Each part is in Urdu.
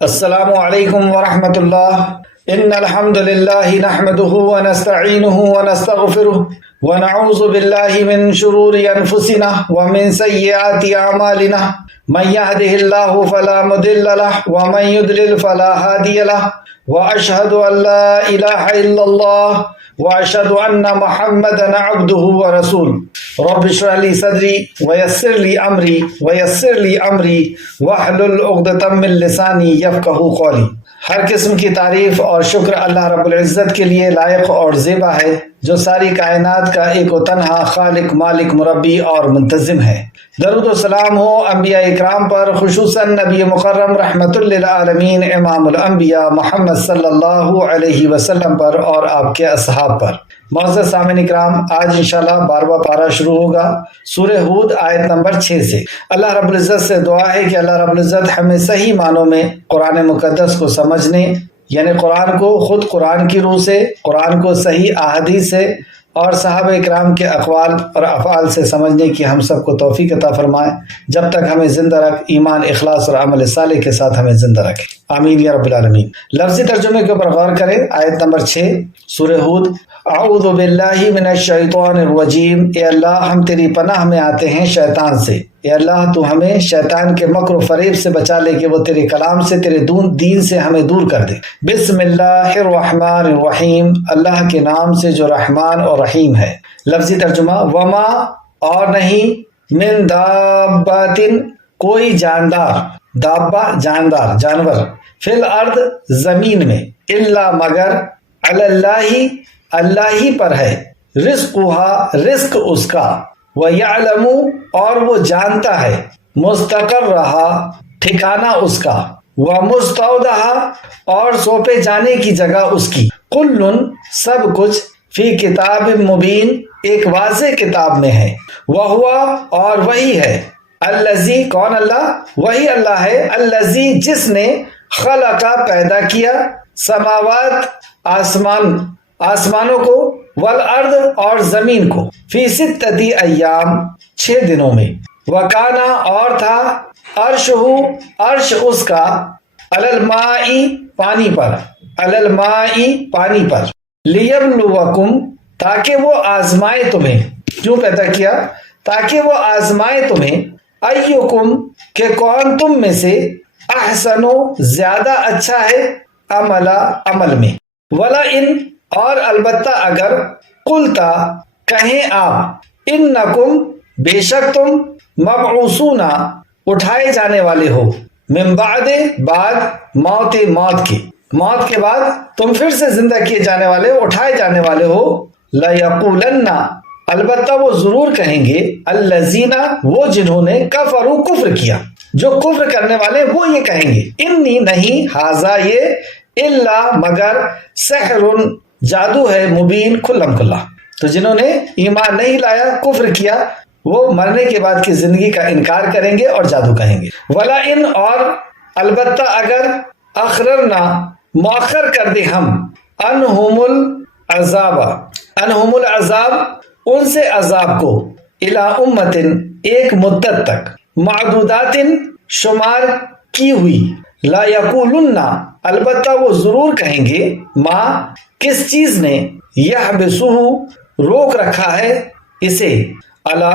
السلام علیکم ورحمۃ اللہ۔ ان الحمد للہ نحمده ونستعینه ونستغفره ونعوذ باللہ من شرور انفسنا ومن سیئات اعمالنا من يهده الله فلا مضل له ومن يضلل فلا هادي له واشهد ان لا اله الا الله واشهد ان محمدا عبده ورسوله رب اشرح لي صدري ويسر لي امري واحلل عقدة من لساني يفقهوا قولي۔ ہر قسم کی تعریف اور شکر اللہ رب العزت کے لیے لائق اور زیبا ہے، جو ساری کائنات کا ایک و تنہا خالق، مالک، مربی اور منتظم ہے۔ درود و سلام ہو انبیاء اکرام پر، خصوصاً نبی مکرم رحمت للعالمین امام الانبیاء محمد صلی اللہ علیہ وسلم پر اور آپ کے اصحاب پر۔ معزز سامعین اکرام، آج انشاءاللہ 12واں پارہ شروع ہوگا سورہ ہود آیت نمبر 6 سے۔ اللہ رب العزت سے دعا ہے کہ اللہ رب العزت ہمیں صحیح معنوں میں قرآن مقدس کو سمجھنے، یعنی قرآن کو خود قرآن کی روح سے، قرآن کو صحیح احادیث سے اور صحابہ اکرام کے اقوال اور افعال سے سمجھنے کی ہم سب کو توفیق عطا فرمائے۔ جب تک ہمیں زندہ رکھ، ایمان، اخلاص اور عمل صالح کے ساتھ ہمیں زندہ رکھے، آمین یا رب العالمین۔ لفظی ترجمے کے اوپر غور کریں۔ آیت نمبر 6 سورہ ہود۔ اعوذ باللہ من الشیطان الرجیم، اے اللہ ہم تیری پناہ میں آتے ہیں شیطان سے۔ اے اللہ تو ہمیں شیطان کے مکر و فریب سے بچا لے کہ وہ تیرے کلام سے، تیرے دین سے ہمیں دور کر دے۔ بسم اللہ الرحمن الرحیم، اللہ کے نام سے جو رحمان اور رحیم ہے۔ لفظی ترجمہ، وما اور نہیں، من دابۃ کوئی جاندار، دابہ جاندار، جانور، فی الارض زمین میں، الا مگر، علی اللہ اللہ ہی پر ہے، رزقها رزق اس کا، وَيَعْلَمُ اور وہ جانتا ہے، مستقرها ٹھکانہ اس کا، وَمُسْتَوْدَهَا اور سونپے جانے کی جگہ اس کی، کل سب کچھ، فی کتاب مبین ایک واضح کتاب میں ہے، وَهُوَ اور وہی ہے، الذی کون اللہ، وہی اللہ ہے، الذی جس نے خلق پیدا کیا، سماوات آسمانوں کو، والارض اور زمین کو، فی 6 ایام 6 دنوں میں، وکانا اور تھا، عرش اس کا، علی الماء پانی پر، علی الماء پانی پر، لیبلوکم تاکہ وہ آزمائے تمہیں، کیوں پیدا کیا؟ تاکہ وہ آزمائے تمہیں، ایکم کہ کون تم میں سے، احسن زیادہ اچھا ہے، عمل میں، ولا ان اور البتہ اگر، قلتا کہیں آپ، انکم بے شک تم، مبعوثون اٹھائے جانے والے ہو، من بعد بعد موت کے بعد تم پھر سے زندہ کیے جانے والے ہو، اٹھائے جانے والے ہو، لیقولن البتہ وہ ضرور کہیں گے، الذین وہ جنہوں نے کفروا کفر کیا، جو کفر کرنے والے وہ یہ کہیں گے، انی نہیں، ھذا یہ، الا مگر، سحر جادو ہے، مبین کھلم کھلا۔ تو جنہوں نے ایمان نہیں لایا، کفر کیا، وہ مرنے کے بعد کی زندگی کا انکار کریں گے اور جادو کہیں گے۔ ولا ان اور البتہ اگر، اخرنا مؤخر کر دے ہم، انہم العذاب ان سے عذاب کو، الی امت ایک مدت تک، معدودات شمار کی ہوئی، لا یقولن البتہ وہ ضرور کہیں گے، ما کس چیز نے، یحبسہ روک رکھا ہے اسے، الا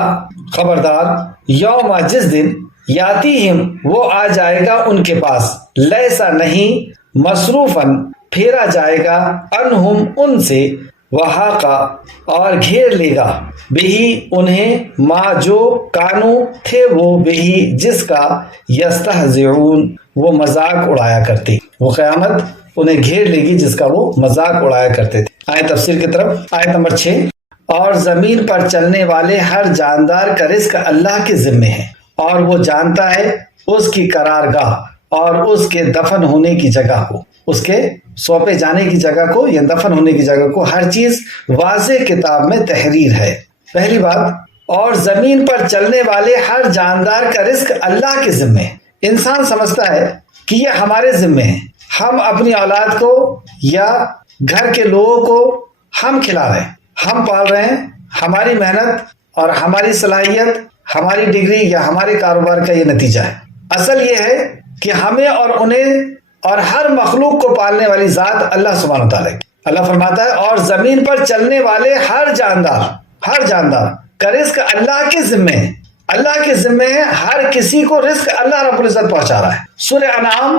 خبردار، یوم جس دن، یاتیہم وہ آ جائے گا ان کے پاس، لیسا نہیں، مصروفاً پھیرا جائے گا، انہم ان سے، وحاقا اور گھیر لے گا، بہی انہیں، ما جو، کانو تھے وہ، بہی جس کا، یستہزئون وہ مذاق اڑایا کرتے، وہ قیامت انہیں گھیر لے گی جس کا وہ مذاق اڑایا کرتے تھے۔ آئے تفسیر کی طرف۔ آیت نمبر 6، اور زمین پر چلنے والے ہر جاندار کا رزق اللہ کے ذمے ہے، اور وہ جانتا ہے اس کی قرارگاہ اور اس کے دفن ہونے کی جگہ کو، اس کے سونپے جانے کی جگہ کو یا دفن ہونے کی جگہ کو، ہر چیز واضح کتاب میں تحریر ہے۔ پہلی بات، اور زمین پر چلنے والے ہر جاندار کا رزق اللہ کے ذمے ہے۔ انسان سمجھتا ہے کہ یہ ہمارے ذمے ہے، ہم اپنی اولاد کو یا گھر کے لوگوں کو ہم کھلا رہے ہیں، ہم پال رہے ہیں، ہماری محنت اور ہماری صلاحیت، ہماری ڈگری یا ہمارے کاروبار کا یہ نتیجہ ہے۔ اصل یہ ہے کہ ہمیں اور انہیں اور ہر مخلوق کو پالنے والی ذات اللہ سبحانہ تعالیٰ کی۔ اللہ فرماتا ہے اور زمین پر چلنے والے ہر جاندار کا رزق اللہ کے ذمے ہے، اللہ کے ذمے ہے، ہر کسی کو رزق اللہ رب العزت پہنچا رہا ہے۔ سورہ انعام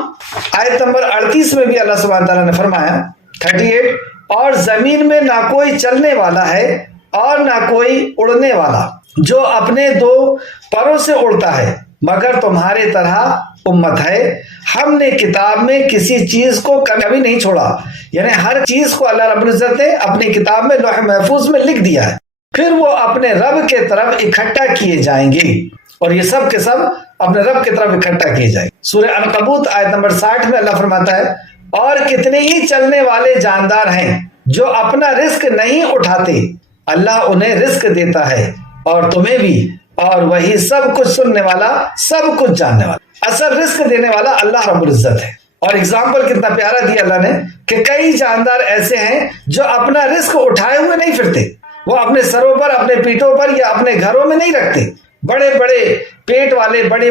آیت نمبر 38 میں بھی اللہ سبحانہ تعالیٰ نے فرمایا 38 اور زمین میں نہ کوئی چلنے والا ہے اور نہ کوئی اڑنے والا جو اپنے دو پروں سے اڑتا ہے مگر تمہارے طرح امت ہے، ہم نے کتاب میں کسی چیز کو کبھی نہیں چھوڑا، یعنی ہر چیز کو اللہ رب العزت نے اپنی کتاب میں لوح محفوظ میں لکھ دیا ہے، پھر وہ اپنے رب کے طرف اکٹھا کیے جائیں گے، اور یہ سب کے سب اپنے رب کی طرف اکٹھا کیے جائیں گے۔ سورہ عنکبوت آیت نمبر 60 میں اللہ فرماتا ہے اور کتنے ہی چلنے والے جاندار ہیں جو اپنا رزق نہیں اٹھاتے، اللہ انہیں رزق دیتا ہے اور تمہیں بھی، اور وہی سب کچھ سننے والا، سب کچھ جاننے والا۔ اصل رزق دینے والا اللہ رب العزت ہے۔ اور اگزامپل کتنا پیارا دیا اللہ نے کہ کئی جاندار ایسے ہیں جو اپنا رزق اٹھائے ہوئے نہیں پھرتے، وہ اپنے سروں پر، اپنے پیٹوں پر یا اپنے گھروں میں نہیں رکھتے۔ بڑے بڑے پیٹ والے، بڑے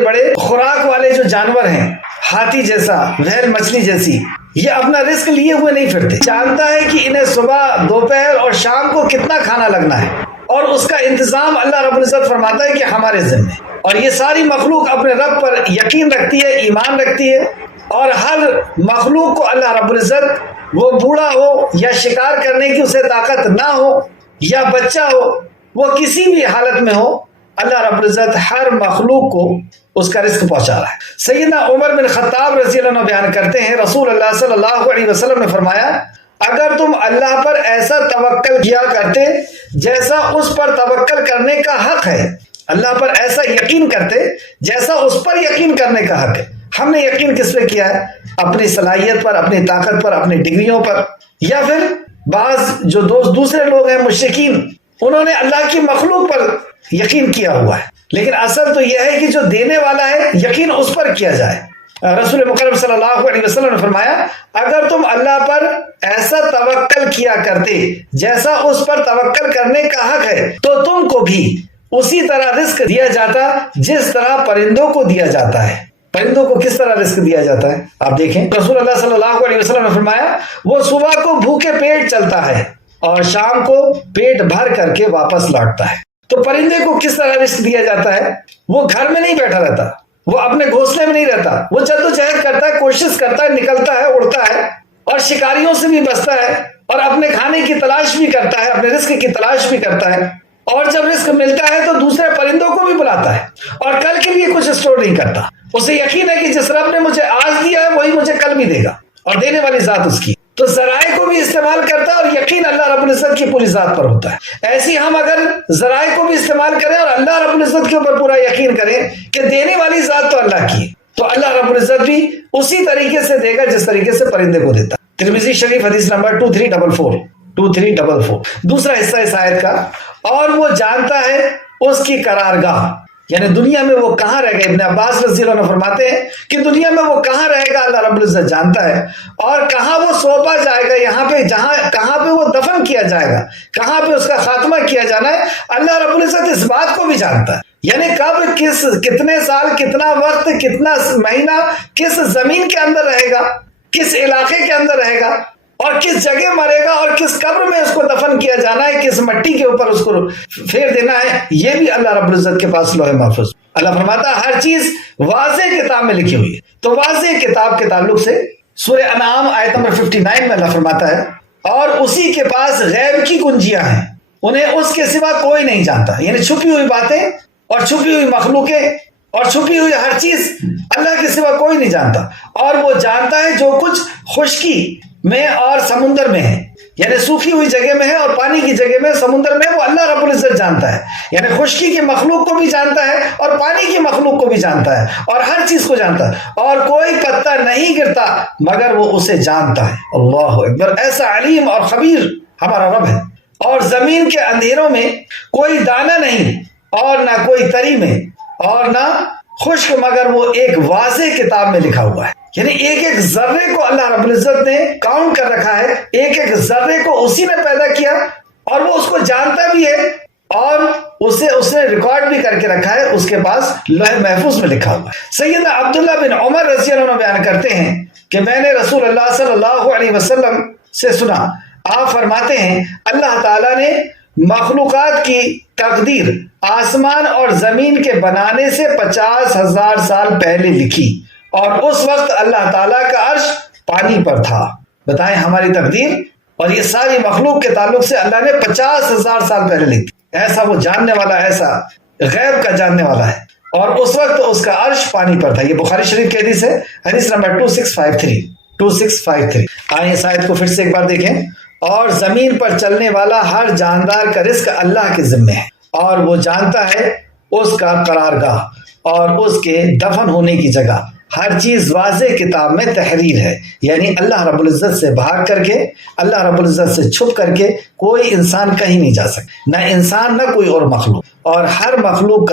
بڑے خوراک والے جو جانور ہیں، ہاتھی جیسا، ویل مچھلی جیسی، یہ اپنا رزق لیے ہوئے نہیں پھرتے، جانتا ہے کہ انہیں صبح، دوپہر اور شام کو کتنا کھانا لگنا ہے، اور اس کا انتظام اللہ رب العزت فرماتا ہے کہ ہمارے ذمہ۔ اور یہ ساری مخلوق اپنے رب پر یقین رکھتی ہے، ایمان رکھتی ہے، اور ہر مخلوق کو اللہ رب العزت، وہ بوڑھا ہو یا شکار کرنے کی اسے طاقت نہ ہو یا بچہ ہو، وہ کسی بھی حالت میں ہو، اللہ رب العزت ہر مخلوق کو اس کا رزق پہنچا رہا ہے۔ سیدنا عمر بن خطاب رضی اللہ عنہ بیان کرتے ہیں رسول اللہ صلی اللہ علیہ وسلم نے فرمایا اگر تم اللہ پر ایسا توکل کیا کرتے جیسا اس پر توکل کرنے کا حق ہے، اللہ پر ایسا یقین کرتے جیسا اس پر یقین کرنے کا حق ہے۔ ہم نے یقین کس پہ کیا ہے؟ اپنی صلاحیت پر، اپنی طاقت پر، اپنی ڈگریوں پر، یا پھر بعض جو دوسرے لوگ ہیں مشرکین، انہوں نے اللہ کی مخلوق پر یقین کیا ہوا ہے، لیکن اصل تو یہ ہے کہ جو دینے والا ہے یقین اس پر کیا جائے۔ رسول مکرم صلی اللہ علیہ وسلم نے فرمایا اگر تم اللہ پر ایسا توکل کیا کرتے جیسا اس پر توکل کرنے کا حق ہے تو تم کو بھی اسی طرح رزق دیا جاتا جس طرح پرندوں کو دیا جاتا ہے۔ پرندوں کو کس طرح رزق دیا جاتا ہے آپ دیکھیں، رسول اللہ صلی اللہ علیہ وسلم نے فرمایا وہ صبح کو بھوکے پیٹ چلتا ہے اور شام کو پیٹ بھر کر کے واپس لوٹتا ہے۔ تو پرندے کو کس طرح رزق دیا جاتا ہے؟ وہ گھر میں نہیں بیٹھا رہتا، وہ اپنے گھونسلے میں نہیں رہتا، وہ جدوجہد کرتا ہے، کوشش کرتا ہے، نکلتا ہے، اڑتا ہے، اور شکاریوں سے بھی بچتا ہے، اور اپنے کھانے کی تلاش بھی کرتا ہے، اپنے رزق کی تلاش بھی کرتا ہے، اور جب رزق ملتا ہے تو دوسرے پرندوں کو بھی بلاتا ہے، اور کل کے لیے کچھ اسٹور نہیں کرتا۔ اسے یقین ہے کہ جس رب نے مجھے آج دیا ہے وہی مجھے کل بھی دے گا، اور دینے والی ذات اس کی، تو ذرائع کو بھی استعمال کرتا ہے، اور یقین اللہ رب العزت کی پوری ذات پر ہوتا ہے۔ ایسی ہم اگر ذرائع کو بھی استعمال کریں اور اللہ رب العزت کے اوپر پورا یقین کریں کہ دینے والی ذات تو اللہ کی ہے، تو اللہ رب العزت بھی اسی طریقے سے دے گا جس طریقے سے پرندے کو دیتا ہے۔ ترمذی شریف حدیث نمبر 2344 دوسرا حصہ اس آیت کا، اور وہ جانتا ہے اس کی قرارگاہ، یعنی دنیا میں وہ کہاں رہے گا۔ ابن عباس رضی اللہ عنہ فرماتے ہیں کہ دنیا میں وہ کہاں رہے گا اللہ رب العزت جانتا ہے، اور کہاں وہ سونپا جائے گا، یہاں پہ کہاں پہ وہ دفن کیا جائے گا، کہاں پہ اس کا خاتمہ کیا جانا ہے، اللہ رب العزت اس بات کو بھی جانتا ہے۔ یعنی کب، کتنے سال، کتنا وقت، کتنا مہینہ کس زمین کے اندر رہے گا، کس علاقے کے اندر رہے گا، اور کس جگہ مرے گا، اور کس قبر میں اس کو دفن کیا جانا ہے، کس مٹی کے اوپر اس کو پھیر دینا ہے، یہ بھی اللہ رب العزت کے پاس لوح محفوظ۔ اللہ فرماتا ہے ہر چیز واضح کتاب میں لکھی ہوئی ہے۔ تو واضح کتاب کے تعلق سے سورہ انعام آیت نمبر 59 میں اللہ فرماتا ہے اور اسی کے پاس غیب کی کنجیاں ہیں، انہیں اس کے سوا کوئی نہیں جانتا، یعنی چھپی ہوئی باتیں اور چھپی ہوئی مخلوقیں اور چھپی ہوئی ہر چیز اللہ کے سوا کوئی نہیں جانتا، اور وہ جانتا ہے جو کچھ خشکی میں اور سمندر میں ہے، یعنی سوکھی ہوئی جگہ میں ہے اور پانی کی جگہ میں، سمندر میں، وہ اللہ رب العزت جانتا ہے، یعنی خشکی کی مخلوق کو بھی جانتا ہے اور پانی کی مخلوق کو بھی جانتا ہے، اور ہر چیز کو جانتا ہے، اور کوئی پتا نہیں گرتا مگر وہ اسے جانتا ہے۔ اللہ اکبر، ایسا علیم اور خبیر ہمارا رب ہے۔ اور زمین کے اندھیروں میں کوئی دانہ نہیں، اور نہ کوئی تری میں، اور نہ خشک، مگر وہ ایک واضح کتاب میں لکھا ہوا ہے۔ یعنی ایک ایک ذرے کو اللہ رب العزت نے کاؤنٹ کر رکھا ہے، ایک ایک ذرے کو اسی نے پیدا کیا، اور وہ اس کو جانتا بھی ہے، اور اسے ریکارڈ بھی کر کے رکھا ہے، اس کے پاس لوح محفوظ میں لکھا ہوا ہے۔ سیدنا عبداللہ بن عمر رضی اللہ عنہ بیان کرتے ہیں کہ میں نے رسول اللہ صلی اللہ علیہ وسلم سے سنا، آپ فرماتے ہیں اللہ تعالیٰ نے مخلوقات کی تقدیر آسمان اور زمین کے بنانے سے 50,000 سال پہلے لکھی، اور اس وقت اللہ تعالیٰ کا عرش پانی پر تھا۔ بتائیں ہماری تقدیر اور یہ ساری مخلوق کے تعلق سے اللہ نے 50,000 سال پہلے لکھی۔ ایسا وہ جاننے والا، ایسا غیب کا جاننے والا ہے، اور اس وقت اس کا عرش پانی پر تھا۔ یہ بخاری شریف کی حدیث ہے، حدیث نمبر 2653۔ آئیں اس آیت کو پھر سے ایک بار دیکھیں۔ اور زمین پر چلنے والا ہر جاندار کا رزق اللہ کے ذمے ہے، اور وہ جانتا ہے اس کا قرارگاہ اور اس کے دفن ہونے کی جگہ۔ ہر چیز واضح کتاب میں تحریر ہے، یعنی اللہ رب العزت سے بھاگ کر کے، اللہ رب العزت سے چھپ کر کے کوئی انسان کہیں نہیں جا سکتا، نہ انسان نہ کوئی اور مخلوق، اور ہر مخلوق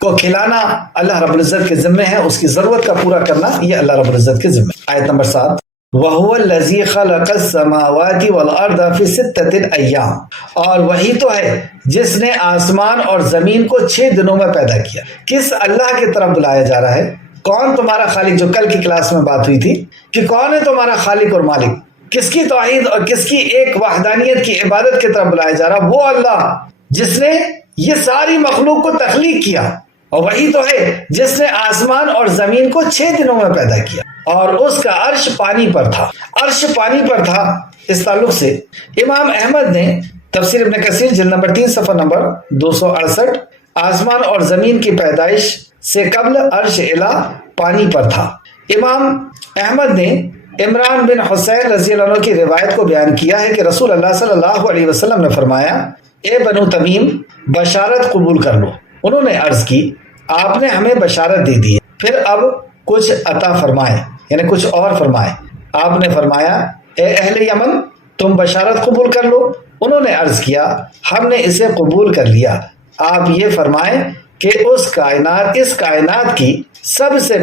کو کھلانا اللہ رب العزت کے ذمے ہے، اس کی ضرورت کا پورا کرنا یہ اللہ رب العزت کے ذمے ہے۔ آیت نمبر 7، وَهُوَ الَّذِي خَلَقَ السَّمَاوَاتِ وَالْأَرْضَ فِي سِتَّةِ أَيَّامٍ، اور وہی تو ہے جس نے آسمان اور زمین کو 6 دنوں میں پیدا کیا۔ کس اللہ کی طرف بلایا جا رہا ہے؟ کون تمہارا خالق؟ جو کل کی کلاس میں بات ہوئی تھی کہ کون ہے تمہارا خالق اور مالک، کس کی توحید اور کس کی ایک وحدانیت کی عبادت کی طرف بلایا جا رہا، وہ اللہ جس نے یہ ساری مخلوق کو تخلیق کیا، اور وہی تو ہے جس نے آسمان اور زمین کو 6 دنوں میں پیدا کیا، اور اس کا عرش پانی پر تھا۔ عرش پانی پر تھا، اس تعلق سے امام احمد نے تفسیر ابن کثیر جلد نمبر 3 صفحہ نمبر 268، آسمان اور زمین کی پیدائش سے قبل عرش الہ پانی پر تھا۔ امام احمد نے عمران بن حسین رضی اللہ عنہ کی روایت کو بیان کیا ہے کہ رسول اللہ صلی اللہ علیہ وسلم نے فرمایا، اے بنو تمیم بشارت قبول کر لو۔ انہوں نے عرض کی، آپ نے ہمیں بشارت دے دی، پھر اب کچھ عطا فرمائے، یعنی کچھ اور فرمائے۔ آپ نے فرمایا، اے اہل یمن تم بشارت قبول کر لو۔ انہوں نے عرض کیا، ہم نے اسے قبول کر لیا۔ آپ یہ فرمائیں کہ اس کائنات کی سب سے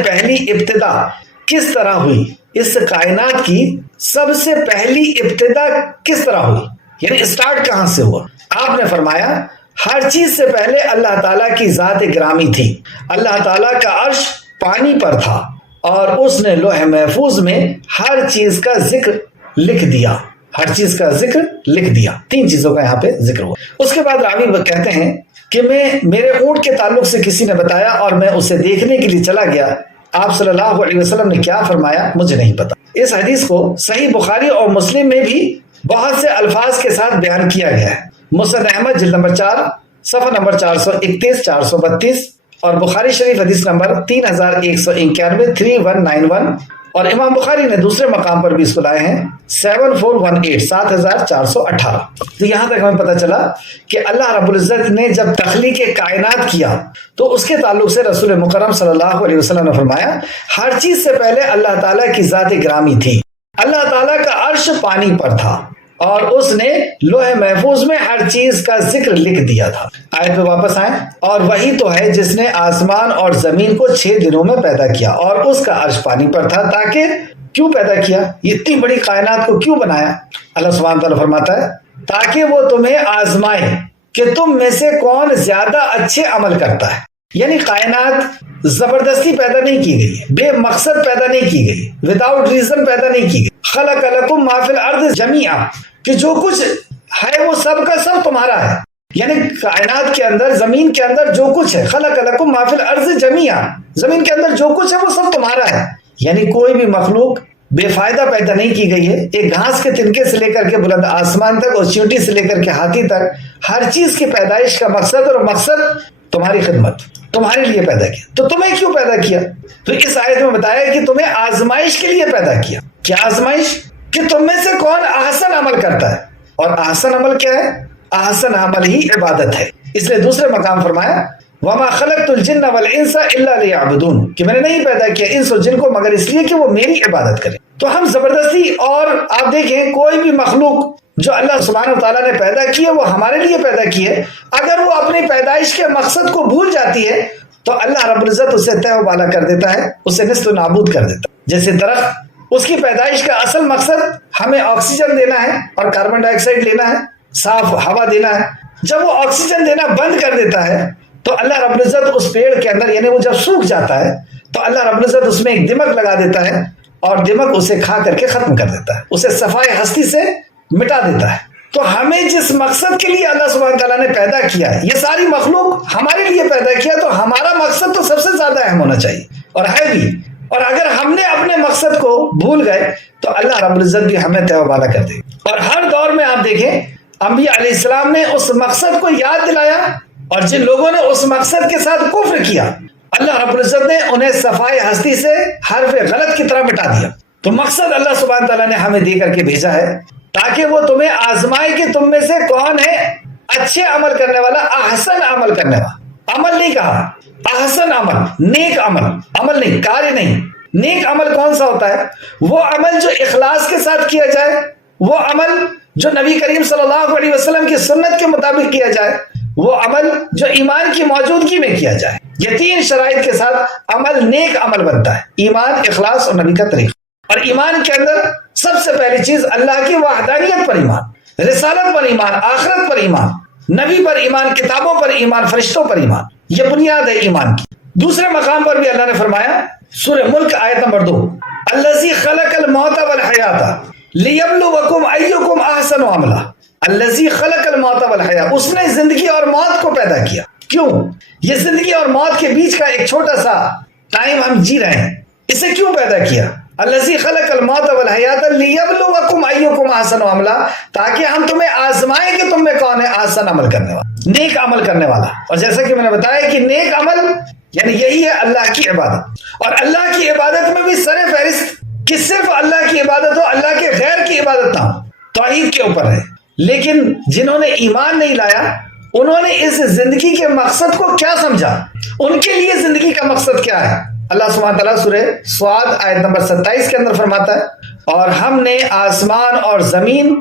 پہلی ابتدا کس طرح ہوئی؟ اس کائنات کی سب سے پہلی ابتدا کس طرح ہوئی، یعنی اسٹارٹ کہاں سے ہوا؟ آپ نے فرمایا، ہر چیز سے پہلے اللہ تعالیٰ کی ذات گرامی تھی، اللہ تعالیٰ کا عرش پانی پر تھا، اور اس نے لوح محفوظ میں ہر چیز کا ذکر لکھ دیا۔ ہر چیز کا ذکر لکھ دیا، 3 چیزوں کا یہاں پہ ذکر ہوا۔ اس کے بعد راوی کہتے ہیں کہ میرے اونٹ کے تعلق سے کسی نے بتایا اور میں اسے دیکھنے کے لیے چلا گیا۔ آپ صلی اللہ علیہ وسلم نے کیا فرمایا مجھے نہیں پتا۔ اس حدیث کو صحیح بخاری اور مسلم میں بھی بہت سے الفاظ کے ساتھ بیان کیا گیا ہے۔ مسند احمد جلد نمبر 4 صفحہ نمبر 431 432، اور بخاری شریف حدیث نمبر 3191 3191، اور امام بخاری نے دوسرے مقام پر بھی اس کو لائے ہیں 7418 7418۔ تو یہاں تک ہمیں پتہ چلا کہ اللہ رب العزت نے جب تخلیق کائنات کیا تو اس کے تعلق سے رسول مکرم صلی اللہ علیہ وسلم نے فرمایا، ہر چیز سے پہلے اللہ تعالیٰ کی ذات گرامی تھی، اللہ تعالیٰ کا عرش پانی پر تھا، اور اس نے لوح محفوظ میں ہر چیز کا ذکر لکھ دیا تھا۔ آیت پہ واپس آئیں، اور وہی تو ہے جس نے آسمان اور زمین کو 6 دنوں میں پیدا کیا، اور اس کا عرش پانی پر تھا۔ تاکہ کیوں پیدا کیا؟ یہ اتنی بڑی کائنات کو کیوں بنایا؟ اللہ سبحانہ تعالیٰ فرماتا ہے تاکہ وہ تمہیں آزمائے کہ تم میں سے کون زیادہ اچھے عمل کرتا ہے۔ یعنی کائنات زبردستی پیدا نہیں کی گئی، بے مقصد پیدا نہیں کی گئی، وداؤٹ ریزن پیدا نہیں کی گئی۔ خلق لکم ما فی الارض جمیعا، کہ جو کچھ ہے وہ سب کا سب تمہارا ہے، یعنی کائنات کے اندر، زمین کے اندر جو کچھ ہے، خلق لکم ما فی الارض جمیعا، زمین کے اندر جو کچھ ہے وہ سب تمہارا ہے۔ یعنی کوئی بھی مخلوق بے فائدہ پیدا نہیں کی گئی ہے۔ ایک گھاس کے تنکے سے لے کر کے بلند آسمان تک، اور چیونٹی سے لے کر کے ہاتھی تک، ہر چیز کی پیدائش کا مقصد اور مقصد تمہاری خدمت، تمہارے لیے پیدا کیا۔ تو تمہیں کیوں پیدا کیا؟ تو اس آیت میں بتایا کہ تمہیں آزمائش کے لیے پیدا کیا۔ کیا آزمائش؟ کہ تم میں سے کون احسن عمل کرتا ہے، اور احسن عمل کیا ہے؟ احسن عمل ہی عبادت ہے۔ اس لیے دوسرے مقام فرمایا، وَمَا خَلَقْتُ الْجِنَّ وَالْإِنسَ إِلَّا لِيَعْبُدُونَ، کہ میں نے نہیں پیدا کیا انس و جن کو مگر اس لیے کہ وہ میری عبادت کریں۔ تو ہم زبردستی، اور آپ دیکھیں کوئی بھی مخلوق جو اللہ سبحانہ تعالیٰ نے پیدا کی ہے وہ ہمارے لیے پیدا کی ہے، اگر وہ اپنی پیدائش کے مقصد کو بھول جاتی ہے تو اللہ رب العزت اسے تہ و بالا کر دیتا ہے، اسے نیست و نابود کر دیتا ہے۔ جیسے درخت، اس کی پیدائش کا اصل مقصد ہمیں آکسیجن دینا ہے اور کاربن ڈائی آکسائڈ لینا ہے، صاف ہوا دینا ہے. جب وہ آکسیجن دینا بند کر دیتا ہے تو اللہ رب العزت اس پیڑ کے اندر، یعنی وہ جب سوکھ جاتا ہے تو اللہ رب العزت اس میں ایک دمک لگا دیتا ہے اور دمک اسے کھا کر کے ختم کر دیتا ہے، اسے صفائے ہستی سے مٹا دیتا ہے. تو ہمیں جس مقصد کے لیے اللہ سبحانہ تعالیٰ نے پیدا کیا ہے، یہ ساری مخلوق ہمارے لیے پیدا کیا، تو ہمارا مقصد تو سب سے زیادہ اہم ہونا چاہیے اور ہے بھی. اور اگر ہم نے اپنے مقصد کو بھول گئے تو اللہ رب العزت بھی ہمیں تہ و بالا کر دے گا. اور ہر دور میں آپ دیکھیں انبیاء علیہ السلام نے اس مقصد کو یاد دلایا، اور جن لوگوں نے اس مقصد کے ساتھ کفر کیا اللہ رب العزت نے انہیں صفائے ہستی سے حرف غلط کی طرح مٹا دیا. تو مقصد اللہ سبحانہ تعالیٰ نے ہمیں دے کر کے بھیجا ہے تاکہ وہ تمہیں آزمائے کہ تم میں سے کون ہے اچھے عمل کرنے والا، احسن عمل کرنے والا. عمل نہیں کہا، احسن عمل، نیک عمل، عمل نہیں، کاریہ نہیں. نیک عمل کون سا ہوتا ہے؟ وہ عمل جو اخلاص کے ساتھ کیا جائے، وہ عمل جو نبی کریم صلی اللہ علیہ وسلم کی سنت کے مطابق کیا جائے، وہ عمل جو ایمان کی موجودگی میں کیا جائے. یہ تین شرائط کے ساتھ عمل نیک عمل بنتا ہے: ایمان، اخلاص اور نبی کا طریقہ. اور ایمان کے اندر سب سے پہلی چیز اللہ کی وحدانیت پر ایمان، رسالت پر ایمان، آخرت پر ایمان، نبی پر ایمان، کتابوں پر ایمان، فرشتوں پر ایمان. یہ بنیاد ہے ایمان کی. دوسرے مقام پر بھی اللہ نے فرمایا، سورہ ملک آیت نمبر 2، الذی خلق الموت والحیات لیبلوکم ایکم احسن عملا. الذی خلق الموت والحیات، اس نے زندگی اور موت کو پیدا کیا. کیوں؟ یہ زندگی اور موت کے بیچ کا ایک چھوٹا سا ٹائم ہم جی رہے ہیں، اسے کیوں پیدا کیا؟ الذی خلق الموت والحیات لیبلوکم ایکم احسن عملا، تاکہ ہم تمہیں آزمائیں کہ تم میں کون ہے احسن عمل کرنے والا، نیک عمل کرنے والا. اور جیسا کہ میں نے بتایا کہ نیک عمل یعنی یہی ہے اللہ کی عبادت. اور اللہ کی عبادت میں بھی سر فہرست کہ صرف اللہ کی عبادت ہو، اللہ کے غیر کی عبادت نہ ہو، توحید کے اوپر ہے. لیکن جنہوں نے ایمان نہیں لایا انہوں نے اس زندگی کے مقصد کو کیا سمجھا؟ ان کے لیے زندگی کا مقصد کیا ہے؟ اللہ سبحانہ تعالیٰ سورہ سواد آیت نمبر 27 کے اندر فرماتا ہے، اور ہم نے آسمان اور زمین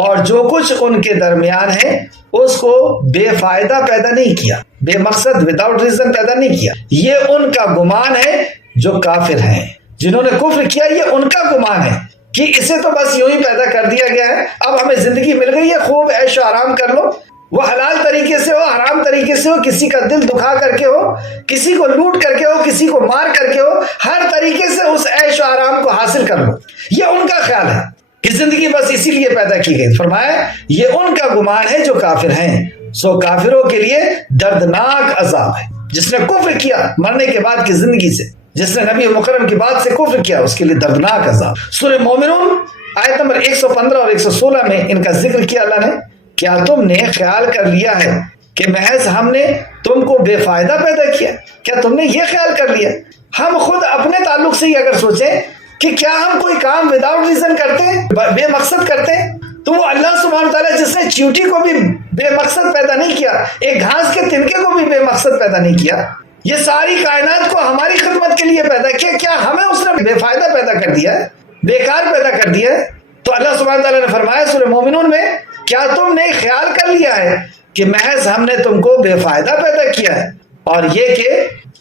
اور جو کچھ ان کے درمیان ہے اس کو بے فائدہ پیدا نہیں کیا، بے مقصد وداؤٹ ریزن پیدا نہیں کیا. یہ ان کا گمان ہے جو کافر ہیں. جنہوں نے کفر کیا یہ ان کا گمان ہے کہ اسے تو بس یوں ہی پیدا کر دیا گیا ہے، اب ہمیں زندگی مل گئی ہے، خوب عیش و آرام کر لو. وہ حلال طریقے سے ہو، حرام طریقے سے ہو، کسی کا دل دکھا کر کے ہو، کسی کو لوٹ کر کے ہو، کسی کو مار کر کے ہو، ہر طریقے سے اس عیش و آرام کو حاصل کر لو. یہ ان کا خیال ہے کہ زندگی بس اسی لیے پیدا کی گئی. فرمایا یہ ان کا گمان ہے جو کافر ہیں، سو کافروں کے لیے دردناک عذاب ہے. جس نے کفر کیا مرنے کے بعد کی زندگی سے، جس نے نبی مکرم کی بات سے کفر کیا، اس کے لیے دردناک عذاب. سورہ مومنون آیت نمبر 115 اور 116 میں ان کا ذکر کیا اللہ نے، کیا تم نے خیال کر لیا ہے کہ محض ہم نے تم کو بے فائدہ پیدا کیا؟ کیا تم نے یہ خیال کر لیا؟ ہم خود اپنے تعلق سے ہی اگر سوچیں کہ کیا ہم کوئی کام وداؤٹ ریزن کرتے ہیں، بے مقصد کرتے ہیں، تو وہ اللہ سبحانہ تعالیٰ جس نے چیونٹی کو بھی بے مقصد پیدا نہیں کیا، ایک گھاس کے تنکے کو بھی بے مقصد پیدا نہیں کیا، یہ ساری کائنات کو ہماری خدمت کے لیے پیدا کیا، کیا ہمیں اس نے بے فائدہ پیدا کر دیا ہے، بیکار پیدا کر دیا ہے؟ تو اللہ سبحانہ تعالیٰ نے فرمایا سورہ مومنون میں، کیا تم نے خیال کر لیا ہے کہ محض ہم نے تم کو بے فائدہ پیدا کیا ہے، اور یہ کہ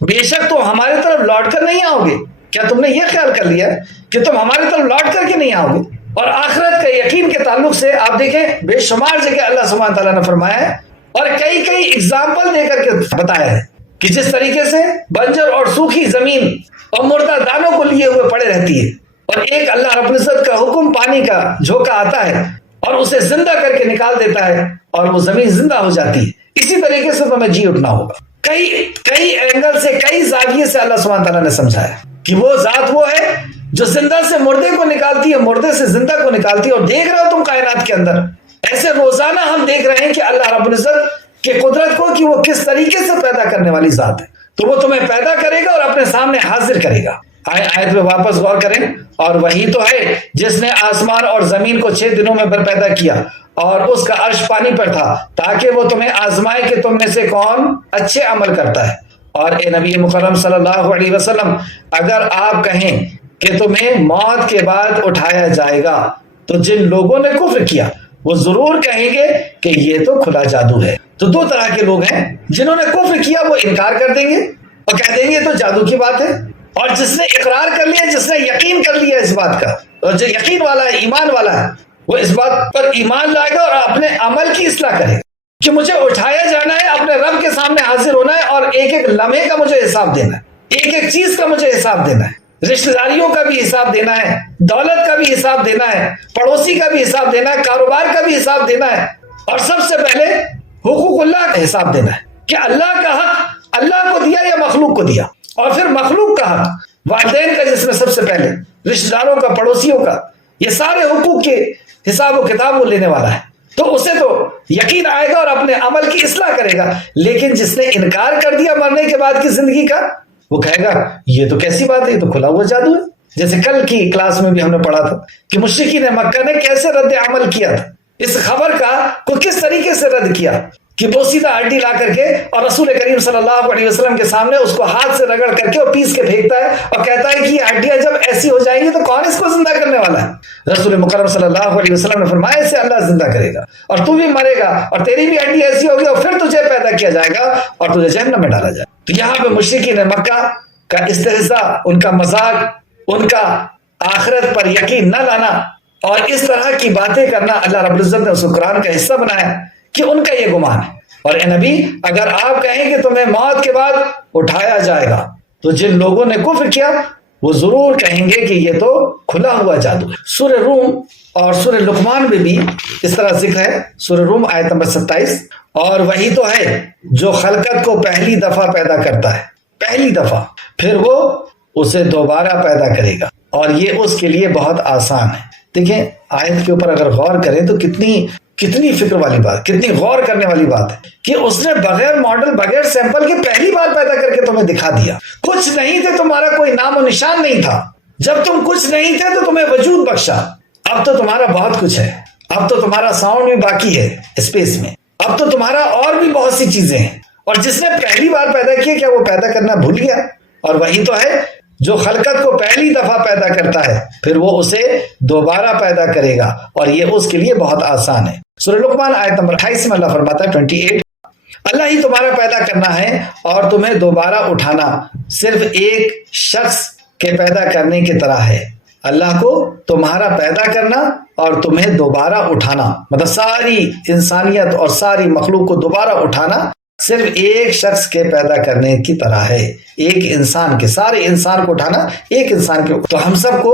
بے شک تم ہماری طرف لوٹ کر نہیں آؤ گے؟ کیا تم نے یہ خیال کر لیا کہ تم ہماری طرف لوٹ کر کے نہیں آؤ گے؟ اور آخرت کا یقین کے تعلق سے آپ دیکھیں بے شمار جگہ اللہ سبحانہ تعالیٰ نے فرمایا ہے اور کئی اگزامپل دے کر کے بتایا ہے کہ جس طریقے سے بنجر اور سوکھی زمین اور مردہ دانوں کو لیے ہوئے پڑے رہتی ہے، اور ایک اللہ رب العزت کا حکم پانی کا جھونکا آتا ہے اور اسے زندہ کر کے نکال دیتا ہے اور وہ زمین زندہ ہو جاتی ہے، اسی طریقے سے تمہیں جی اٹھنا ہوگا. کئی اینگل سے، کئی زاویے سے اللہ سبحانہ تعالیٰ نے سمجھایا کہ وہ ذات وہ ہے جو زندہ سے مردے کو نکالتی ہے، مردے سے زندہ کو نکالتی ہے. اور دیکھ رہے ہو تم کائنات کے اندر ایسے روزانہ ہم دیکھ رہے ہیں کہ اللہ رب العزت کی قدرت کو کہ وہ کس طریقے سے پیدا کرنے والی ذات ہے. تو وہ تمہیں پیدا کرے گا اور اپنے سامنے حاضر کرے گا. آیت میں واپس غور کریں، اور وہی تو ہے جس نے آسمان اور زمین کو 6 دنوں میں پیدا کیا اور اس کا عرش پانی پر تھا تاکہ وہ تمہیں آزمائے کہ تم میں سے کون اچھے عمل کرتا ہے. اور اے نبی مکرم صلی اللہ علیہ وسلم، اگر آپ کہیں کہ تمہیں موت کے بعد اٹھایا جائے گا تو جن لوگوں نے کفر کیا وہ ضرور کہیں گے کہ یہ تو کھلا جادو ہے. تو 2 طرح کے لوگ ہیں، جنہوں نے کفر کیا وہ انکار کر دیں گے اور کہہ دیں گے یہ تو جادو کی بات ہے، اور جس نے اقرار کر لیا، جس نے یقین کر لیا اس بات کا، اور جو یقین والا ہے، ایمان والا ہے، وہ اس بات پر ایمان لائے گا اور اپنے عمل کی اصلاح کرے گا کہ مجھے اٹھایا جانا ہے، اپنے رب کے سامنے حاضر ہونا ہے، اور ایک ایک لمحے کا مجھے حساب دینا ہے، ایک ایک چیز کا مجھے حساب دینا ہے، رشتہ داریوں کا بھی حساب دینا ہے، دولت کا بھی حساب دینا ہے، پڑوسی کا بھی حساب دینا ہے، کاروبار کا بھی حساب دینا ہے، اور سب سے پہلے حقوق اللہ کا حساب دینا ہے کہ اللہ کا حق اللہ کو دیا یا مخلوق کو دیا، اور پھر مخلوق کا حق والدین کا، جس میں سب سے پہلے رشتہ داروں کا، پڑوسیوں کا، یہ سارے حقوق کے حساب و کتاب وہ لینے والا ہے۔ تو اسے تو یقین آئے گا اور اپنے عمل کی اصلاح کرے گا، لیکن جس نے انکار کر دیا مرنے کے بعد کی زندگی کا، وہ کہے گا یہ تو کیسی بات ہے، یہ تو کھلا ہوا جادو ہے۔ جیسے کل کی کلاس میں بھی ہم نے پڑھا تھا کہ مشرکین مکہ نے کیسے رد عمل کیا تھا، اس خبر کا کو کس طریقے سے رد کیا کہ بوسیدہ ہڈی لا کر کے اور رسول کریم صلی اللہ علیہ وسلم کے سامنے اس کو ہاتھ سے رگڑ کر کے اور پیس کے پھینکتا ہے اور کہتا ہے کہ یہ ہڈیاں جب ایسی ہو جائیں گی تو کون اس کو زندہ کرنے والا ہے؟ رسول مکرم صلی اللہ علیہ وسلم نے فرمایا اسے اللہ زندہ کرے گا، اور تو بھی مرے گا، اور تیری بھی ہڈی ایسی ہوگی، اور پھر تجھے پیدا کیا جائے گا اور تجھے جہنم میں ڈالا جائے گا۔ تو یہاں پہ مشرکین مکہ کا استہزاء، ان کا مذاق، ان کا آخرت پر یقین نہ لانا اور اس طرح کی باتیں کرنا، اللہ رب العزت نے اس کو قرآن کا حصہ بنایا کہ ان کا یہ گمان ہے۔ اور اے نبی، اگر آپ کہیں کہ تمہیں موت کے بعد اٹھایا جائے گا تو جن لوگوں نے کفر کیا وہ ضرور کہیں گے کہ یہ تو کھلا ہوا جادو ہے۔ سورہ روم اور سورہ لقمان میں بھی اس طرح ذکر ہے، سورہ روم آیت نمبر 27، اور وہی تو ہے جو خلقت کو پہلی دفعہ پیدا کرتا ہے، پہلی دفعہ، پھر وہ اسے دوبارہ پیدا کرے گا اور یہ اس کے لیے بہت آسان ہے۔ دیکھیں آیت کے اوپر اگر غور کریں تو کتنی فکر والی بات، کتنی غور کرنے والی بات ہے کہ اس نے بغیر ماڈل، بغیر سیمپل کے پہلی بار پیدا کر کے تمہیں دکھا دیا۔ کچھ نہیں تھے، تمہارا کوئی نام و نشان نہیں تھا، جب تم کچھ نہیں تھے تو تمہیں وجود بخشا۔ اب تو تمہارا بہت کچھ ہے، اب تو تمہارا ساؤنڈ بھی باقی ہے اسپیس میں، اب تو تمہارا اور بھی بہت سی چیزیں ہیں، اور جس نے پہلی بار پیدا کیا کیا وہ پیدا کرنا بھول گیا؟ اور وہی تو ہے جو خلقت کو پہلی دفعہ پیدا کرتا ہے پھر وہ اسے دوبارہ پیدا کرے گا اور یہ اس کے لیے بہت آسان ہے۔ سورہ لقمان آیت نمبر 28 میں اللہ فرماتا ہے 28، اللہ ہی تمہارا پیدا کرنا ہے اور تمہیں دوبارہ اٹھانا صرف ایک شخص کے پیدا کرنے کی طرح ہے۔ اللہ کو تمہارا پیدا کرنا اور تمہیں دوبارہ اٹھانا، مطلب ساری انسانیت اور ساری مخلوق کو دوبارہ اٹھانا صرف ایک شخص کے پیدا کرنے کی طرح ہے۔ ایک انسان کے، سارے انسان کو اٹھانا ایک انسان کے۔ تو ہم سب کو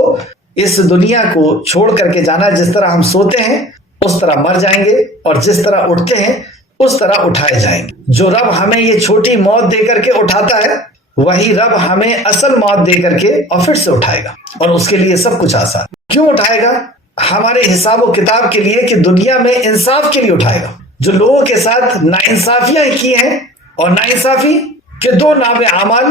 اس دنیا کو چھوڑ کر کے جانا، جس طرح ہم سوتے ہیں اس طرح مر جائیں گے، اور جس طرح اٹھتے ہیں اس طرح اٹھائے جائیں گے۔ جو رب ہمیں یہ چھوٹی موت دے کر کے اٹھاتا ہے وہی رب ہمیں اصل موت دے کر کے اور پھر سے اٹھائے گا، اور اس کے لیے سب کچھ آسان۔ کیوں اٹھائے گا؟ ہمارے حساب و کتاب کے لیے، کہ دنیا میں انصاف کے لیے اٹھائے گا۔ جو لوگوں کے ساتھ ناانصافیاں کی ہیں، اور ناانصافی کے دو نام اعمال،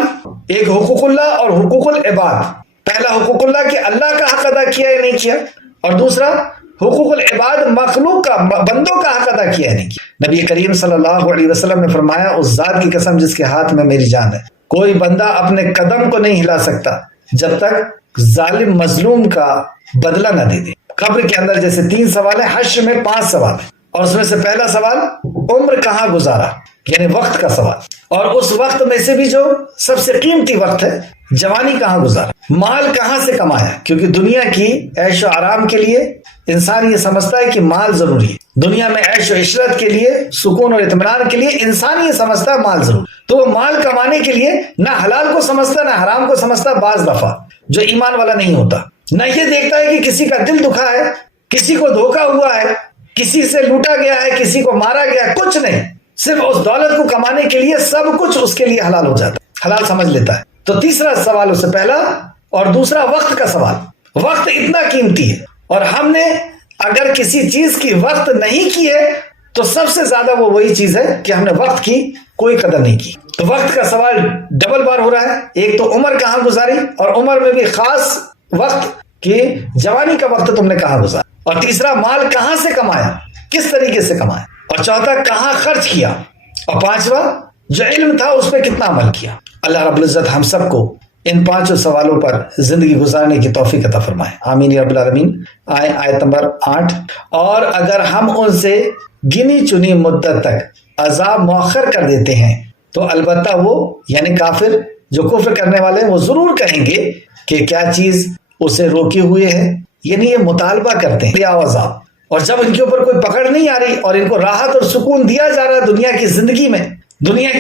ایک حقوق اللہ اور حقوق العباد۔ پہلا حقوق اللہ کہ اللہ کا حق ادا کیا یا نہیں کیا، اور دوسرا حقوق العباد مخلوق کا، بندوں کا حق ادا کیا یا نہیں کیا۔ نبی کریم صلی اللہ علیہ وسلم نے فرمایا اس ذات کی قسم جس کے ہاتھ میں میری جان ہے، کوئی بندہ اپنے قدم کو نہیں ہلا سکتا جب تک ظالم مظلوم کا بدلہ نہ دے دے۔ قبر کے اندر جیسے 3 سوال ہیں، حشر میں 5 سوال ہیں، اور اس میں سے پہلا سوال عمر کہاں گزارا، یعنی وقت کا سوال، اور اس وقت میں سے بھی جو سب سے قیمتی وقت ہے جوانی کہاں گزارا، مال کہاں سے کمایا، کیونکہ دنیا کی عیش و آرام کے لیے انسان یہ سمجھتا ہے کہ مال ضروری ہے، دنیا میں عیش و عشرت کے لیے، سکون اور اطمینان کے لیے انسان یہ سمجھتا ہے مال ضروری، تو وہ مال کمانے کے لیے نہ حلال کو سمجھتا نہ حرام کو سمجھتا۔ بعض دفعہ جو ایمان والا نہیں ہوتا نہ یہ دیکھتا ہے کہ کسی کا دل دکھا ہے، کسی کو دھوکا ہوا ہے، کسی سے لوٹا گیا ہے، کسی کو مارا گیا ہے، کچھ نہیں، صرف اس دولت کو کمانے کے لیے سب کچھ اس کے لیے حلال ہو جاتا ہے، حلال سمجھ لیتا ہے۔ تو تیسرا سوال اس سے پہلا، اور دوسرا وقت کا سوال۔ وقت اتنا قیمتی ہے، اور ہم نے اگر کسی چیز کی وقت نہیں کی ہے تو سب سے زیادہ وہ وہی چیز ہے کہ ہم نے وقت کی کوئی قدر نہیں کی۔ تو وقت کا سوال ڈبل بار ہو رہا ہے، ایک تو عمر کہاں گزاری، اور عمر میں بھی خاص وقت کہ جوانی کا وقت تم نے کہاں گزارا، اور تیسرا مال کہاں سے کمایا، کس طریقے سے کمایا، اور چوتھا کہاں خرچ کیا، اور پانچواں جو علم تھا اس پہ کتنا عمل کیا۔ اللہ رب العزت ہم سب کو ان 5 سوالوں پر زندگی گزارنے کی توفیق عطا فرمائے، آمین یا رب العالمین۔ آیت نمبر 8، اور اگر ہم ان سے گنی چنی مدت تک عذاب مؤخر کر دیتے ہیں تو البتہ وہ، یعنی کافر جو کفر کرنے والے ہیں، وہ ضرور کہیں گے کہ کیا چیز اسے روکے ہوئے ہے، یعنی یہ مطالبہ کرتے ہیں یا عذاب، اور جب ان کے اوپر کوئی پکڑ نہیں آ رہی اور ان کو راحت اور سکون دیا جا رہا ہے دنیا کی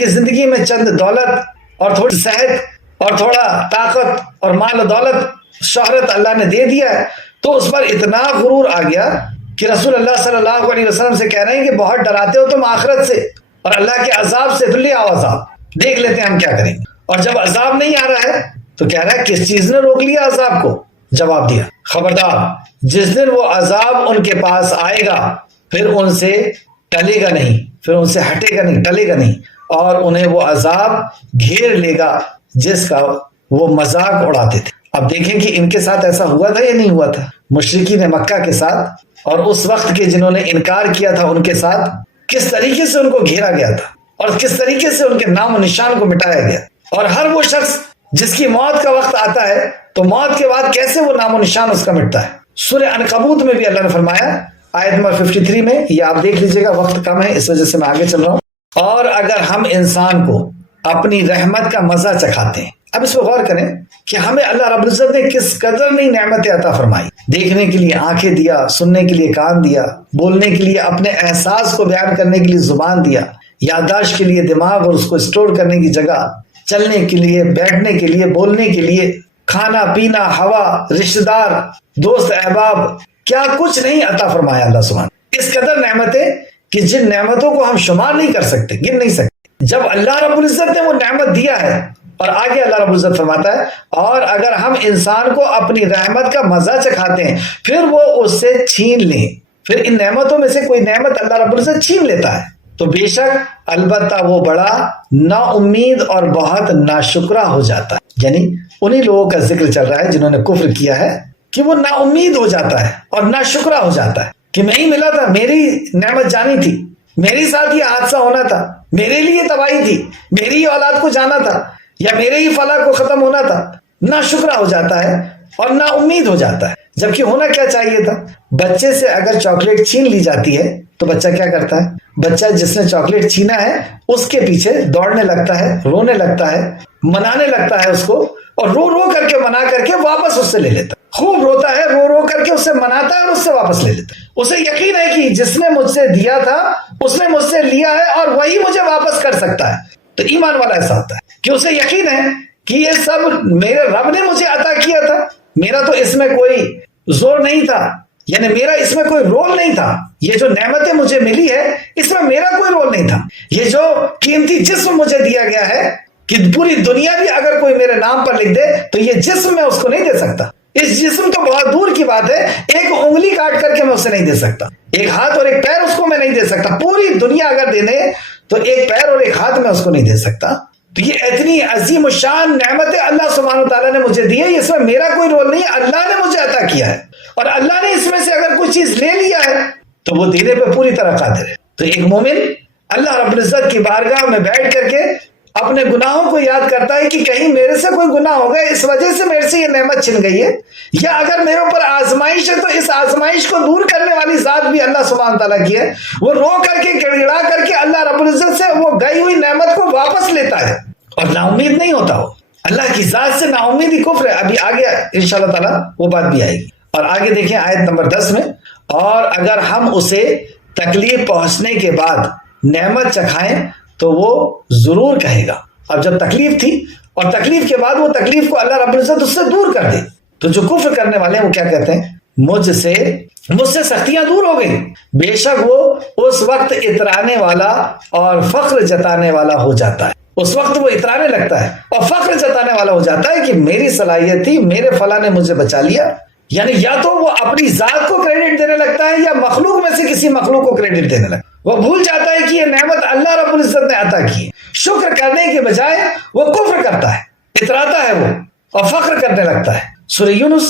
زندگی میں چند دولت اور تھوڑی صحت اور تھوڑا طاقت اور مال و دولت شہرت اللہ نے دے دیا ہے، تو اس پر اتنا غرور آ گیا کہ رسول اللہ صلی اللہ علیہ وسلم سے کہہ رہے ہیں کہ بہت ڈراتے ہو تم آخرت سے اور اللہ کے عذاب سے، تو لے آؤ عذاب، دیکھ لیتے ہیں ہم کیا کریں گے۔ اور جب عذاب نہیں آ رہا ہے تو کہہ رہا ہے کس چیز نے روک لیا عذاب کو؟ جواب دیا خبردار جس دن وہ عذاب ان کے پاس آئے گا پھر ان سے ٹلے گا نہیں، پھر ان سے ہٹے گا نہیں، ٹلے گا نہیں، اور انہیں وہ عذاب گھیر لے گا جس کا وہ مذاق اڑاتے تھے۔ اب دیکھیں کہ ان کے ساتھ ایسا ہوا تھا یا نہیں ہوا تھا؟ مشرکین مکہ کے ساتھ اور اس وقت کے جنہوں نے انکار کیا تھا ان کے ساتھ کس طریقے سے ان کو گھیرا گیا تھا اور کس طریقے سے ان کے نام و نشان کو مٹایا گیا۔ اور ہر وہ شخص جس کی موت کا وقت آتا ہے تو موت کے بعد کیسے وہ نام و نشان اس کا مٹتا ہے۔ سورہ عنکبوت میں بھی اللہ نے فرمایا آیت نمبر 53 میں، یہ آپ دیکھ لیجئے گا، وقت کم ہے اس وجہ سے میں آگے چل رہا ہوں۔ اور اگر ہم انسان کو اپنی رحمت کا مزہ چکھاتے ہیں، اب اس پہ غور کریں کہ ہمیں اللہ رب العزت نے کس قدر نہیں نعمتیں عطا فرمائی، دیکھنے کے لیے آنکھیں دیا، سننے کے لیے کان دیا، بولنے کے لیے اپنے احساس کو بیان کرنے کے لیے زبان دیا، یادداشت کے لیے دماغ اور اس کو اسٹور کرنے کی جگہ، چلنے کے لیے، بیٹھنے کے لیے، بولنے کے لیے، کھانا پینا، ہوا، رشتہ دار، دوست احباب، کیا کچھ نہیں عطا فرمایا اللہ سبحانہ۔ اس قدر نعمتیں کہ جن نعمتوں کو ہم شمار نہیں کر سکتے، گن نہیں سکتے۔ جب اللہ رب العزت نے وہ نعمت دیا ہے، اور آگے اللہ رب العزت فرماتا ہے اور اگر ہم انسان کو اپنی رحمت کا مزہ چکھاتے ہیں پھر وہ اس سے چھین لیں، پھر ان نعمتوں میں سے کوئی نعمت اللہ رب العزت چھین لیتا ہے تو بے شک البتہ وہ بڑا نا امید اور بہت ناشکرا ہو جاتا ہے۔ یعنی انہی لوگوں کا ذکر چل رہا ہے جنہوں نے کفر کیا ہے کہ وہ نا امید ہو جاتا ہے اور ناشکرا ہو جاتا ہے کہ میں ہی ملا تھا، میری نعمت جانی تھی، میری ساتھ یہ حادثہ ہونا تھا، میرے لیے تباہی تھی، میری ہی اولاد کو جانا تھا یا میرے ہی فلاح کو ختم ہونا تھا۔ ناشکرا ہو جاتا ہے اور نا امید ہو جاتا ہے، جبکہ ہونا کیا چاہیے تھا؟ بچے سے اگر چاکلیٹ چھین لی جاتی ہے تو بچہ کیا کرتا ہے؟ بچہ جس نے چاکلیٹ چھینا ہے اس کے پیچھے دوڑنے لگتا ہے، رونے لگتا ہے، منانے لگتا ہے اس کو، اور رو رو کر کے منا کر کے واپس اس سے لے لیتا ہے، خوب روتا ہے، رو رو کر کے اس سے مناتا ہے اور اس سے واپس لے لیتا ہے۔ اسے یقین ہے کہ جس نے مجھ سے دیا تھا اس نے مجھ سے لیا ہے اور وہی مجھے واپس کر سکتا ہے۔ تو ایمان والا ایسا ہوتا ہے کہ اسے یقین ہے کہ یہ سب میرے رب نے مجھے عطا کیا تھا، میرا تو اس میں کوئی زور نہیں تھا، یعنی میرا اس میں کوئی رول نہیں تھا، یہ جو نعمتیں مجھے ملی ہے اس میں میرا کوئی رول نہیں تھا، یہ جو قیمتی جسم مجھے دیا گیا ہے کہ پوری دنیا بھی اگر کوئی میرے نام پر لکھ دے تو یہ جسم میں اس کو نہیں دے سکتا، اس جسم تو بہت دور کی بات ہے، ایک انگلی کاٹ کر کے میں اسے نہیں دے سکتا، ایک ہاتھ اور ایک پیر اس کو میں نہیں دے سکتا، پوری دنیا اگر دینے تو ایک پیر اور ایک ہاتھ میں اس کو نہیں دے سکتا۔ تو یہ اتنی عظیم الشان نعمتیں اللہ سبحانہ وتعالیٰ نے مجھے دی ہے، اس میں میرا کوئی رول نہیں ہے، اللہ نے مجھے عطا کیا ہے، اور اللہ نے اس میں سے اگر کچھ چیز لے لیا ہے تو وہ دینے پہ پوری طرح قادر ہے۔ تو ایک مومن اللہ رب العزت کی بارگاہ میں بیٹھ کر کے اپنے گناہوں کو یاد کرتا ہے کہ کہیں میرے سے کوئی گناہ ہو گیا، اس وجہ سے میرے سے یہ نعمت چھن گئی ہے، یا اگر میرے اوپر آزمائش ہے تو اس آزمائش کو دور کرنے والی ذات بھی اللہ سبحانہ تعالیٰ کی ہے، وہ رو کر کے گڑگڑا کر کے اللہ رب العزت سے وہ گئی ہوئی نعمت کو واپس لیتا ہے اور نا امید نہیں ہوتا ہو۔ اللہ کی ذات سے نا امیدی کفر ہے، ابھی آگے انشاءاللہ تعالیٰ وہ بات بھی آئے گی۔ اور آگے دیکھیں آیت نمبر 10 میں، اور اگر ہم اسے تکلیف پہنچنے کے بعد نعمت چکھائیں تو وہ ضرور کہے گا۔ اب جب تکلیف تھی اور تکلیف کے بعد وہ تکلیف کو اللہ رب العزت اس سے دور کر دے تو جو کفر کرنے والے ہیں وہ کیا کہتے ہیں؟ مجھ سے سختیاں دور ہو گئی، بے شک وہ اس وقت اترانے والا اور فخر جتانے والا ہو جاتا ہے، اس وقت وہ اترانے لگتا ہے اور فخر جتانے والا ہو جاتا ہے کہ میری صلاحیت تھی، میرے فلاں نے مجھے بچا لیا۔ یعنی یا تو وہ اپنی ذات کو کریڈٹ دینے لگتا ہے یا مخلوق میں سے کسی مخلوق کو کریڈٹ دینے لگتا ہے، وہ بھول جاتا ہے کہ یہ نعمت اللہ رب العزت نے عطا کی ہے، شکر کرنے کے بجائے وہ کفر کرتا ہے، اتراتا ہے وہ اور فخر کرنے لگتا ہے۔ سورہ یونس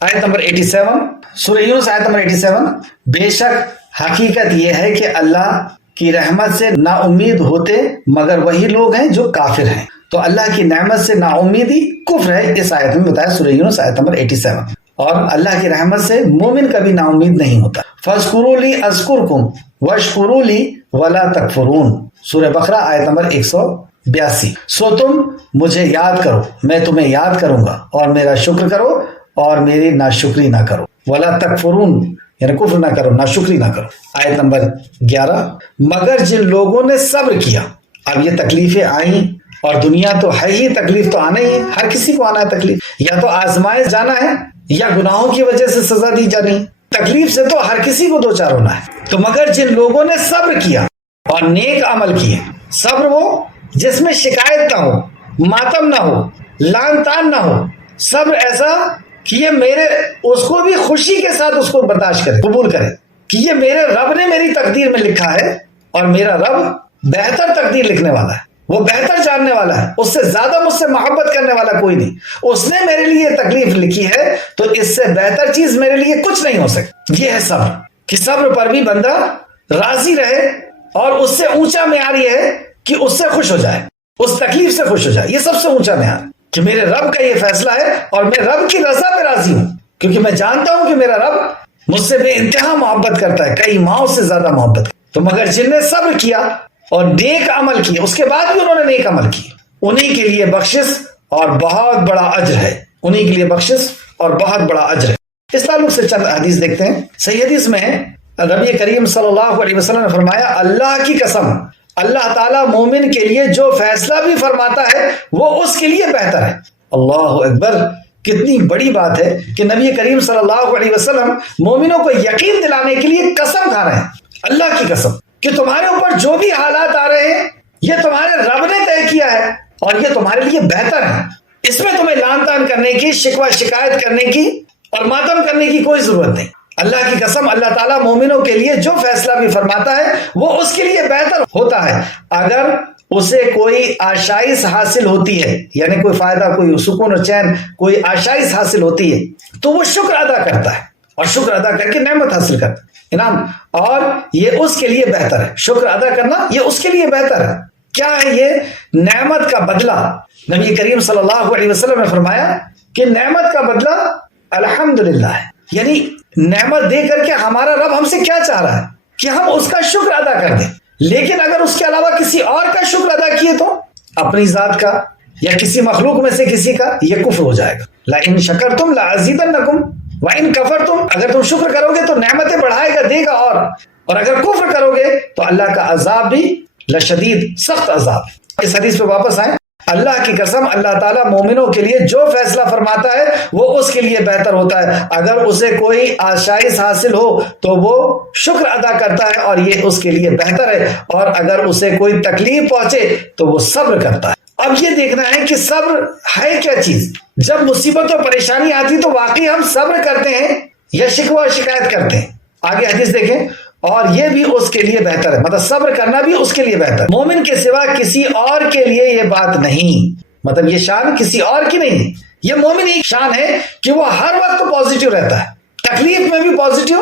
آیت نمبر 87، بے شک حقیقت یہ ہے کہ اللہ کی رحمت سے نا امید ہوتے مگر وہی لوگ ہیں جو کافر ہیں۔ تو اللہ کی نعمت سے نا امیدی کفر ہے، اس آیت میں بتایا سورہ یونس آیت نمبر 87، اور اللہ کی رحمت سے مومن کبھی نا امید نہیں ہوتا۔ فَاذْكُرُوا لِي أَذْكُرْكُمْ وَاشْكُرُوا لِي وَلَا تَكْفُرُونَ، سورہ بقرہ آیت نمبر 182۔ سو تم مجھے یاد کرو، میں تمہیں یاد کروں گا، اور میرا شکر کرو اور میری ناشکری نہ کرو. ولا تکفرون یعنی کفر نہ کرو، ناشکری نہ کرو. آیت نمبر 11 مگر جن لوگوں نے صبر کیا. اب یہ تکلیفیں آئیں اور دنیا تو ہے ہی، تکلیف تو آنا ہی ہے، ہر کسی کو آنا ہے تکلیف. یا تو آزمائے جانا ہے یا گناہوں کی وجہ سے سزا دی جانی. تکلیف سے تو ہر کسی کو دو چار ہونا ہے. تو مگر جن لوگوں نے صبر کیا اور نیک عمل کیے. صبر وہ جس میں شکایت نہ ہو، ماتم نہ ہو، لان تان نہ ہو. صبر ایسا کہ یہ میرے، اس کو بھی خوشی کے ساتھ اس کو برداشت کرے، قبول کرے کہ یہ میرے رب نے میری تقدیر میں لکھا ہے اور میرا رب بہتر تقدیر لکھنے والا ہے، وہ بہتر جاننے والا ہے، اس سے زیادہ مجھ سے محبت کرنے والا کوئی نہیں. اس نے میرے لیے تکلیف لکھی ہے تو اس سے بہتر چیز میرے لیے کچھ نہیں ہو سکتی. یہ ہے صبر، کہ صبر پر بھی بندہ راضی رہے اور اس سے اونچا معیار یہ ہے کہ اس سے خوش ہو جائے، اس تکلیف سے خوش ہو جائے. یہ سب سے اونچا معیار کہ میرے رب کا یہ فیصلہ ہے اور میں رب کی رضا پہ راضی ہوں، کیونکہ میں جانتا ہوں کہ میرا رب مجھ سے بے انتہا محبت کرتا ہے، کئی ماؤں سے زیادہ محبت. تو مگر جن نے صبر کیا اور نیک عمل کیے، اس کے بعد بھی انہوں نے نیک عمل کیے، انہی کے لیے بخشش اور بہت بڑا اجر ہے. انہی کے لیے بخشش اور بہت بڑا اجر ہے. اس تعلق سے چند حدیث دیکھتے ہیں. صحیح حدیث میں نبی کریم صلی اللہ علیہ وسلم نے فرمایا، اللہ کی قسم، اللہ تعالیٰ مومن کے لیے جو فیصلہ بھی فرماتا ہے وہ اس کے لیے بہتر ہے. اللہ اکبر، کتنی بڑی بات ہے کہ نبی کریم صلی اللہ علیہ وسلم مومنوں کو یقین دلانے کے لیے قسم کھا رہے ہیں، اللہ کی قسم، کہ تمہارے اوپر جو بھی حالات آ رہے ہیں یہ تمہارے رب نے طے کیا ہے اور یہ تمہارے لیے بہتر ہے. اس میں تمہیں لان تان کرنے کی، شکوہ شکایت کرنے کی اور ماتم کرنے کی کوئی ضرورت نہیں. اللہ کی قسم، اللہ تعالیٰ مومنوں کے لیے جو فیصلہ بھی فرماتا ہے وہ اس کے لیے بہتر ہوتا ہے. اگر اسے کوئی آشائش حاصل ہوتی ہے، یعنی کوئی فائدہ، کوئی سکون و چین، کوئی آشائش حاصل ہوتی ہے تو وہ شکر ادا کرتا ہے اور شکر ادا کر کے نعمت حاصل کرتا ہے، انعام، اور یہ اس کے لیے بہتر ہے. شکر ادا کرنا یہ اس کے لیے بہتر ہے. کیا ہے یہ نعمت کا بدلہ؟ نبی کریم صلی اللہ علیہ وسلم نے فرمایا کہ نعمت کا بدلہ الحمدللہ ہے. یعنی نعمت دے کر کے ہمارا رب ہم سے کیا چاہ رہا ہے کہ ہم اس کا شکر ادا کر دیں. لیکن اگر اس کے علاوہ کسی اور کا شکر ادا کیے تو اپنی ذات کا یا کسی مخلوق میں سے کسی کا، یہ کفر ہو جائے گا. لئن شکرتم لازیدنکم وَإِن کفرتم، اگر تم شکر کرو گے تو نعمتیں بڑھائے گا، دے گا، اور اگر کفر کرو گے تو اللہ کا عذاب بھی لشدید، سخت عذاب. اس حدیث پہ واپس آئیں. اللہ کی قسم، اللہ تعالیٰ مومنوں کے لیے جو فیصلہ فرماتا ہے وہ اس کے لیے بہتر ہوتا ہے. اگر اسے کوئی آشائش حاصل ہو تو وہ شکر ادا کرتا ہے اور یہ اس کے لیے بہتر ہے، اور اگر اسے کوئی تکلیف پہنچے تو وہ صبر کرتا ہے. اب یہ دیکھنا ہے کہ صبر ہے کیا چیز. جب مصیبت و پریشانی آتی تو واقعی ہم صبر کرتے ہیں یا شکوہ شکایت کرتے ہیں؟ آگے حدیث دیکھیں. اور یہ بھی اس کے لیے بہتر ہے، مطلب صبر کرنا بھی اس کے لیے بہتر. مومن کے سوا کسی اور کے لیے یہ بات نہیں، مطلب یہ شان کسی اور کی نہیں. یہ مومن ہی شان ہے کہ وہ ہر وقت پازیٹیو رہتا ہے، تکلیف میں بھی پازیٹیو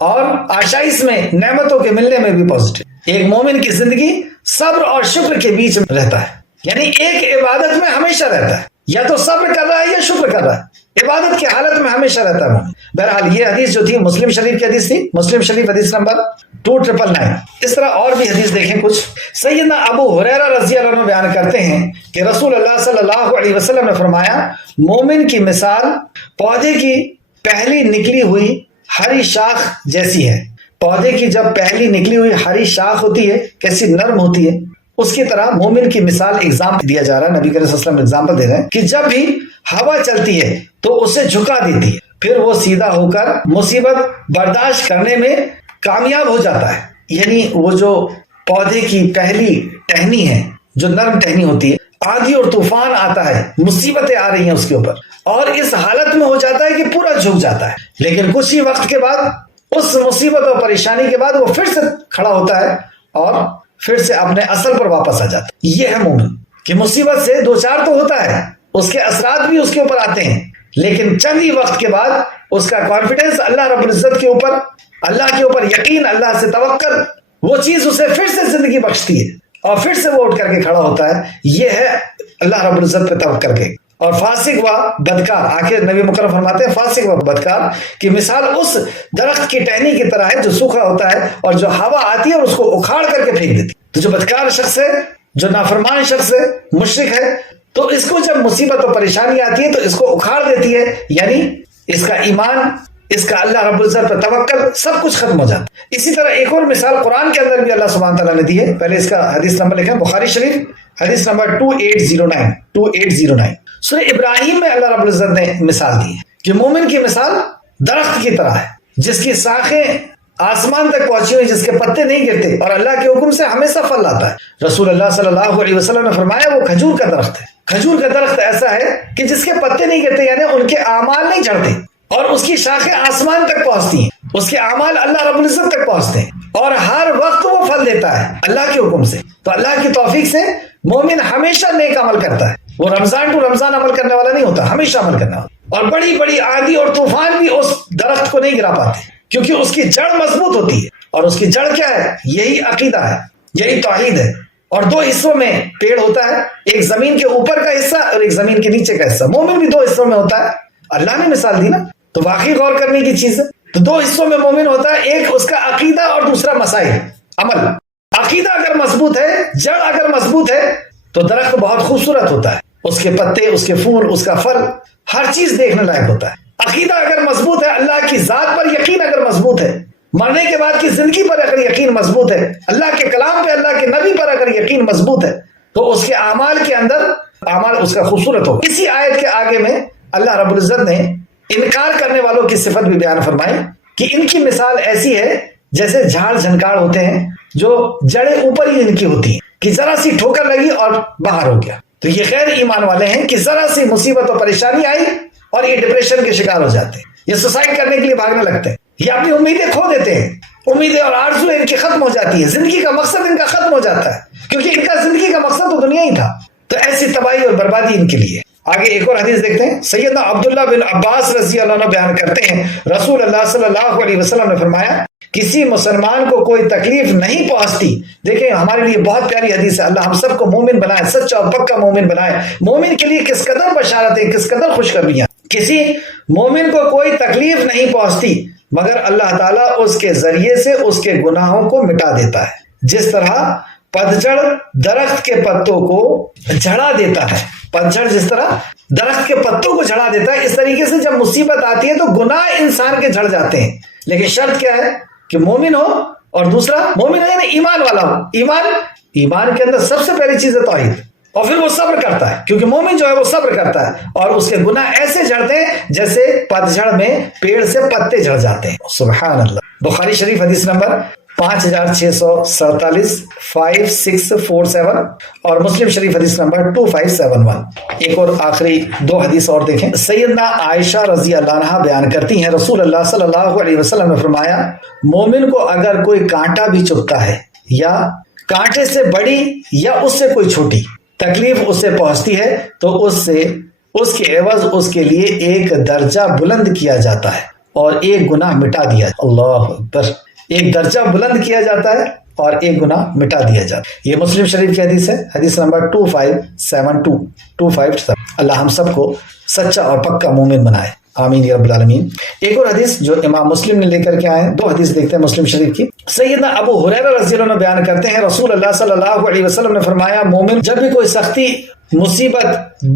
اور آشائش میں، نعمتوں کے ملنے میں بھی پازیٹیو. ایک مومن کی زندگی صبر اور شکر کے بیچ میں رہتا ہے، یعنی ایک عبادت میں ہمیشہ رہتا ہے، یا تو صبر کر رہا ہے یا شکر کر رہا ہے، عبادت کی حالت میں ہمیشہ رہتا ہے. بہرحال یہ حدیث جو تھی مسلم شریف کی حدیث تھی، مسلم شریف حدیث نمبر 2999. اس طرح اور بھی حدیث دیکھیں کچھ. سیدنا ابو ہریرہ رضی اللہ عنہ بیان کرتے ہیں کہ رسول اللہ صلی اللہ علیہ وسلم نے فرمایا، مومن کی مثال پودے کی پہلی نکلی ہوئی ہری شاخ جیسی ہے. پودے کی جب پہلی نکلی ہوئی ہری شاخ ہوتی ہے کیسی نرم ہوتی ہے، اس کی طرح مومن کی مثال ایگزامپل دیا جا رہا ہے. نبی کریم صلی اللہ علیہ وسلم ایگزامپل دے رہے ہیں کہ جب بھی ہوا چلتی ہے تو اسے جھکا دیتی ہے، پھر وہ سیدھا ہو کر مصیبت برداشت کرنے میں کامیاب ہو جاتا ہے. یعنی وہ جو پودے کی پہلی ٹہنی ہے، جو نرم ٹہنی ہوتی ہے، آندھی اور طوفان آتا ہے، مصیبتیں آ رہی ہیں اس کے اوپر، اور اس حالت میں ہو جاتا ہے کہ پورا جھک جاتا ہے. لیکن کچھ ہی وقت کے بعد، اس مصیبت اور پریشانی کے بعد، وہ پھر سے کھڑا ہوتا ہے اور پھر سے اپنے اصل پر واپس آ جاتا ہے. یہ ہے مومن کہ مصیبت سے دو چار تو ہوتا ہے، اس کے اثرات بھی اس کے اوپر آتے ہیں، لیکن چند ہی وقت کے بعد اس کا کانفیڈنس اللہ رب العزت کے اوپر، اللہ کے اوپر یقین، اللہ سے توکل، وہ چیز اسے پھر سے زندگی بخشتی ہے اور پھر سے وہ اٹھ کر کے کھڑا ہوتا ہے. یہ ہے اللہ رب العزت پہ توکل کر کے. اور فاسق و بدکار، آخر نبی مکرم فرماتے ہیں فاسق و بدکار کی مثال اس درخت کی ٹہنی کی طرح ہے جو سوکھا ہوتا ہے اور جو ہوا آتی ہے اور اس کو اکھاڑ کر کے پھینک دیتی. تو جو بدکار شخص ہے، جو نافرمان شخص ہے، مشرک ہے، تو اس کو جب مصیبت و پریشانی آتی ہے تو اس کو اکھاڑ دیتی ہے، یعنی اس کا ایمان، اس کا اللہ رب العزت پر توکل، سب کچھ ختم ہو جاتا ہے۔ اسی طرح ایک اور مثال قرآن کے اندر بھی اللہ سبحانہ تعالیٰ نے دی ہے۔ پہلے اس کا حدیث نمبر لکھیں، بخاری شریف حدیث نمبر 2809 سورہ ابراہیم میں اللہ رب العزت نے مثال دی ہے کہ مومن کی مثال درخت کی طرح ہے جس کی شاخیں آسمان تک پہنچی ہوئی، جس کے پتے نہیں گرتے اور اللہ کے حکم سے ہمیشہ پھل لاتا ہے۔ رسول اللہ صلی اللہ علیہ وسلم نے فرمایا وہ کھجور کا درخت ہے۔ کھجور کا درخت ایسا ہے کہ جس کے پتے نہیں گرتے، یعنی ان کے اعمال نہیں جھڑتے، اور اس کی شاخیں آسمان تک پہنچتی ہیں، اس کے اعمال اللہ رب العزت تک پہنچتے ہیں، اور ہر وقت وہ پھل دیتا ہے اللہ کے حکم سے۔ تو اللہ کی توفیق سے مومن ہمیشہ نیک عمل کرتا ہے، وہ رمضان ٹو رمضان عمل کرنے والا نہیں ہوتا، ہمیشہ عمل کرنے والا۔ اور بڑی بڑی آندھی اور طوفان بھی اس درخت کو نہیں گرا پاتے، کیونکہ اس کی جڑ مضبوط ہوتی ہے، اور اس کی جڑ کیا ہے؟ یہی عقیدہ ہے، یہی توحید ہے۔ اور دو حصوں میں پیڑ ہوتا ہے، ایک زمین کے اوپر کا حصہ اور ایک زمین کے نیچے کا حصہ۔ مومن بھی دو حصوں میں ہوتا ہے، اللہ نے مثال دی نا، تو واقعی غور کرنے کی چیز ہے۔ تو دو حصوں میں مومن ہوتا ہے، ایک اس کا عقیدہ اور دوسرا مسائل، عمل۔ عقیدہ اگر مضبوط ہے، جڑ اگر مضبوط ہے، تو درخت بہت خوبصورت ہوتا ہے، اس کے پتے، اس کے پھول، اس کا پھل، ہر چیز دیکھنے لائق ہوتا ہے۔ عقیدہ اگر مضبوط ہے، اللہ کی ذات پر یقین اگر مضبوط ہے، مرنے کے بعد کی زندگی پر اگر یقین مضبوط ہے، اللہ کے کلام پہ، اللہ کے نبی پر اگر یقین مضبوط ہے، تو اس کے اعمال کے اندر اعمال اس کا خوبصورت ہوگا۔ اسی آیت کے آگے میں اللہ رب العزت نے انکار کرنے والوں کی صفت بھی بیان فرمائی کہ ان کی مثال ایسی ہے جیسے جھاڑ جھنکاڑ ہوتے ہیں جو جڑیں اوپر ہی ان کی ہوتی ہیں، کہ ذرا سی ٹھوکر لگی اور باہر ہو گیا۔ تو یہ غیر ایمان والے ہیں کہ ذرا سی مصیبت اور پریشانی آئی اور یہ ڈپریشن کے شکار ہو جاتے ہیں، یہ سوسائڈ کرنے کے لیے بھاگنے لگتے ہیں، یہ اپنی امیدیں کھو دیتے ہیں، امیدیں اور آرزویں ان کی ختم ہو جاتی ہے، زندگی کا مقصد ان کا ختم ہو جاتا ہے، کیونکہ ان کا زندگی کا مقصد تو دنیا ہی تھا۔ تو ایسی تباہی اور بربادی ان کے لیے۔ آگے ایک اور حدیث دیکھتے ہیں، سیدنا عبداللہ بن عباس رضی اللہ عنہ بیان کرتے ہیں، رسول اللہ صلی اللہ علیہ وسلم نے فرمایا کسی مسلمان کو کوئی تکلیف نہیں پہنچتی۔ دیکھیں ہمارے لیے بہت پیاری حدیث ہے، اللہ ہم سب کو مومن بنائے، سچا اور پکا مومن بنائے۔ مومن کے لیے کس قدر بشارتیں، کس قدر خوشخبریاں۔ کسی مومن کو کوئی تکلیف نہیں پہنچتی مگر اللہ تعالیٰ اس کے ذریعے سے اس کے گناہوں کو مٹا دیتا ہے، جس طرح پتجھڑ درخت کے پتوں کو جھڑا دیتا ہے۔ پتجھڑ جس طرح درخت کے پتوں کو جھڑا دیتا ہے، اس طریقے سے جب مصیبت آتی ہے تو گناہ انسان کے جھڑ جاتے ہیں، لیکن شرط کیا ہے کہ مومن ہو، اور دوسرا مومن ہے ایمان والا ہو۔ ایمان کے اندر سب سے پہلی چیز ہے توحید، اور پھر وہ صبر کرتا ہے، کیونکہ مومن جو ہے وہ صبر کرتا ہے، اور اس کے گناہ ایسے جھڑتے ہیں جیسے پتجھڑ میں پیڑ سے پتے جھڑ جاتے ہیں۔ سبحان اللہ۔ بخاری شریف حدیث نمبر 5647 5647 اور مسلم شریف حدیث نمبر 2571۔ ایک اور آخری دو حدیث اور دیکھیں، سیدنا عائشہ رضی اللہ عنہا بیان کرتی ہیں، رسول اللہ صلی اللہ علیہ وسلم نے فرمایا مومن کو اگر کوئی کانٹا بھی چبھتا ہے یا کانٹے سے بڑی یا اس سے کوئی چھوٹی تکلیف اس سے پہنچتی ہے تو اس کے عوض اس کے لیے ایک درجہ بلند کیا جاتا ہے اور ایک گناہ مٹا دیا جاتا ہے۔ اللہ اکبر۔ ایک درجہ بلند کیا جاتا ہے اور ایک گناہ مٹا دیا جاتا ہے۔ یہ مسلم شریف کی حدیث ہے، حدیث نمبر 2572 اللہ ہم سب کو سچا اور پکا مومن بنائے، آمین یا رب العالمین۔ ایک اور حدیث جو امام مسلم نے لے کر کے آئے ہیں، دو حدیث دیکھتے ہیں مسلم شریف کی۔ سیدنا ابو ہریرہ رضی اللہ عنہ بیان کرتے ہیں، رسول اللہ صلی اللہ علیہ وسلم نے فرمایا مومن جب بھی کوئی سختی، مصیبت،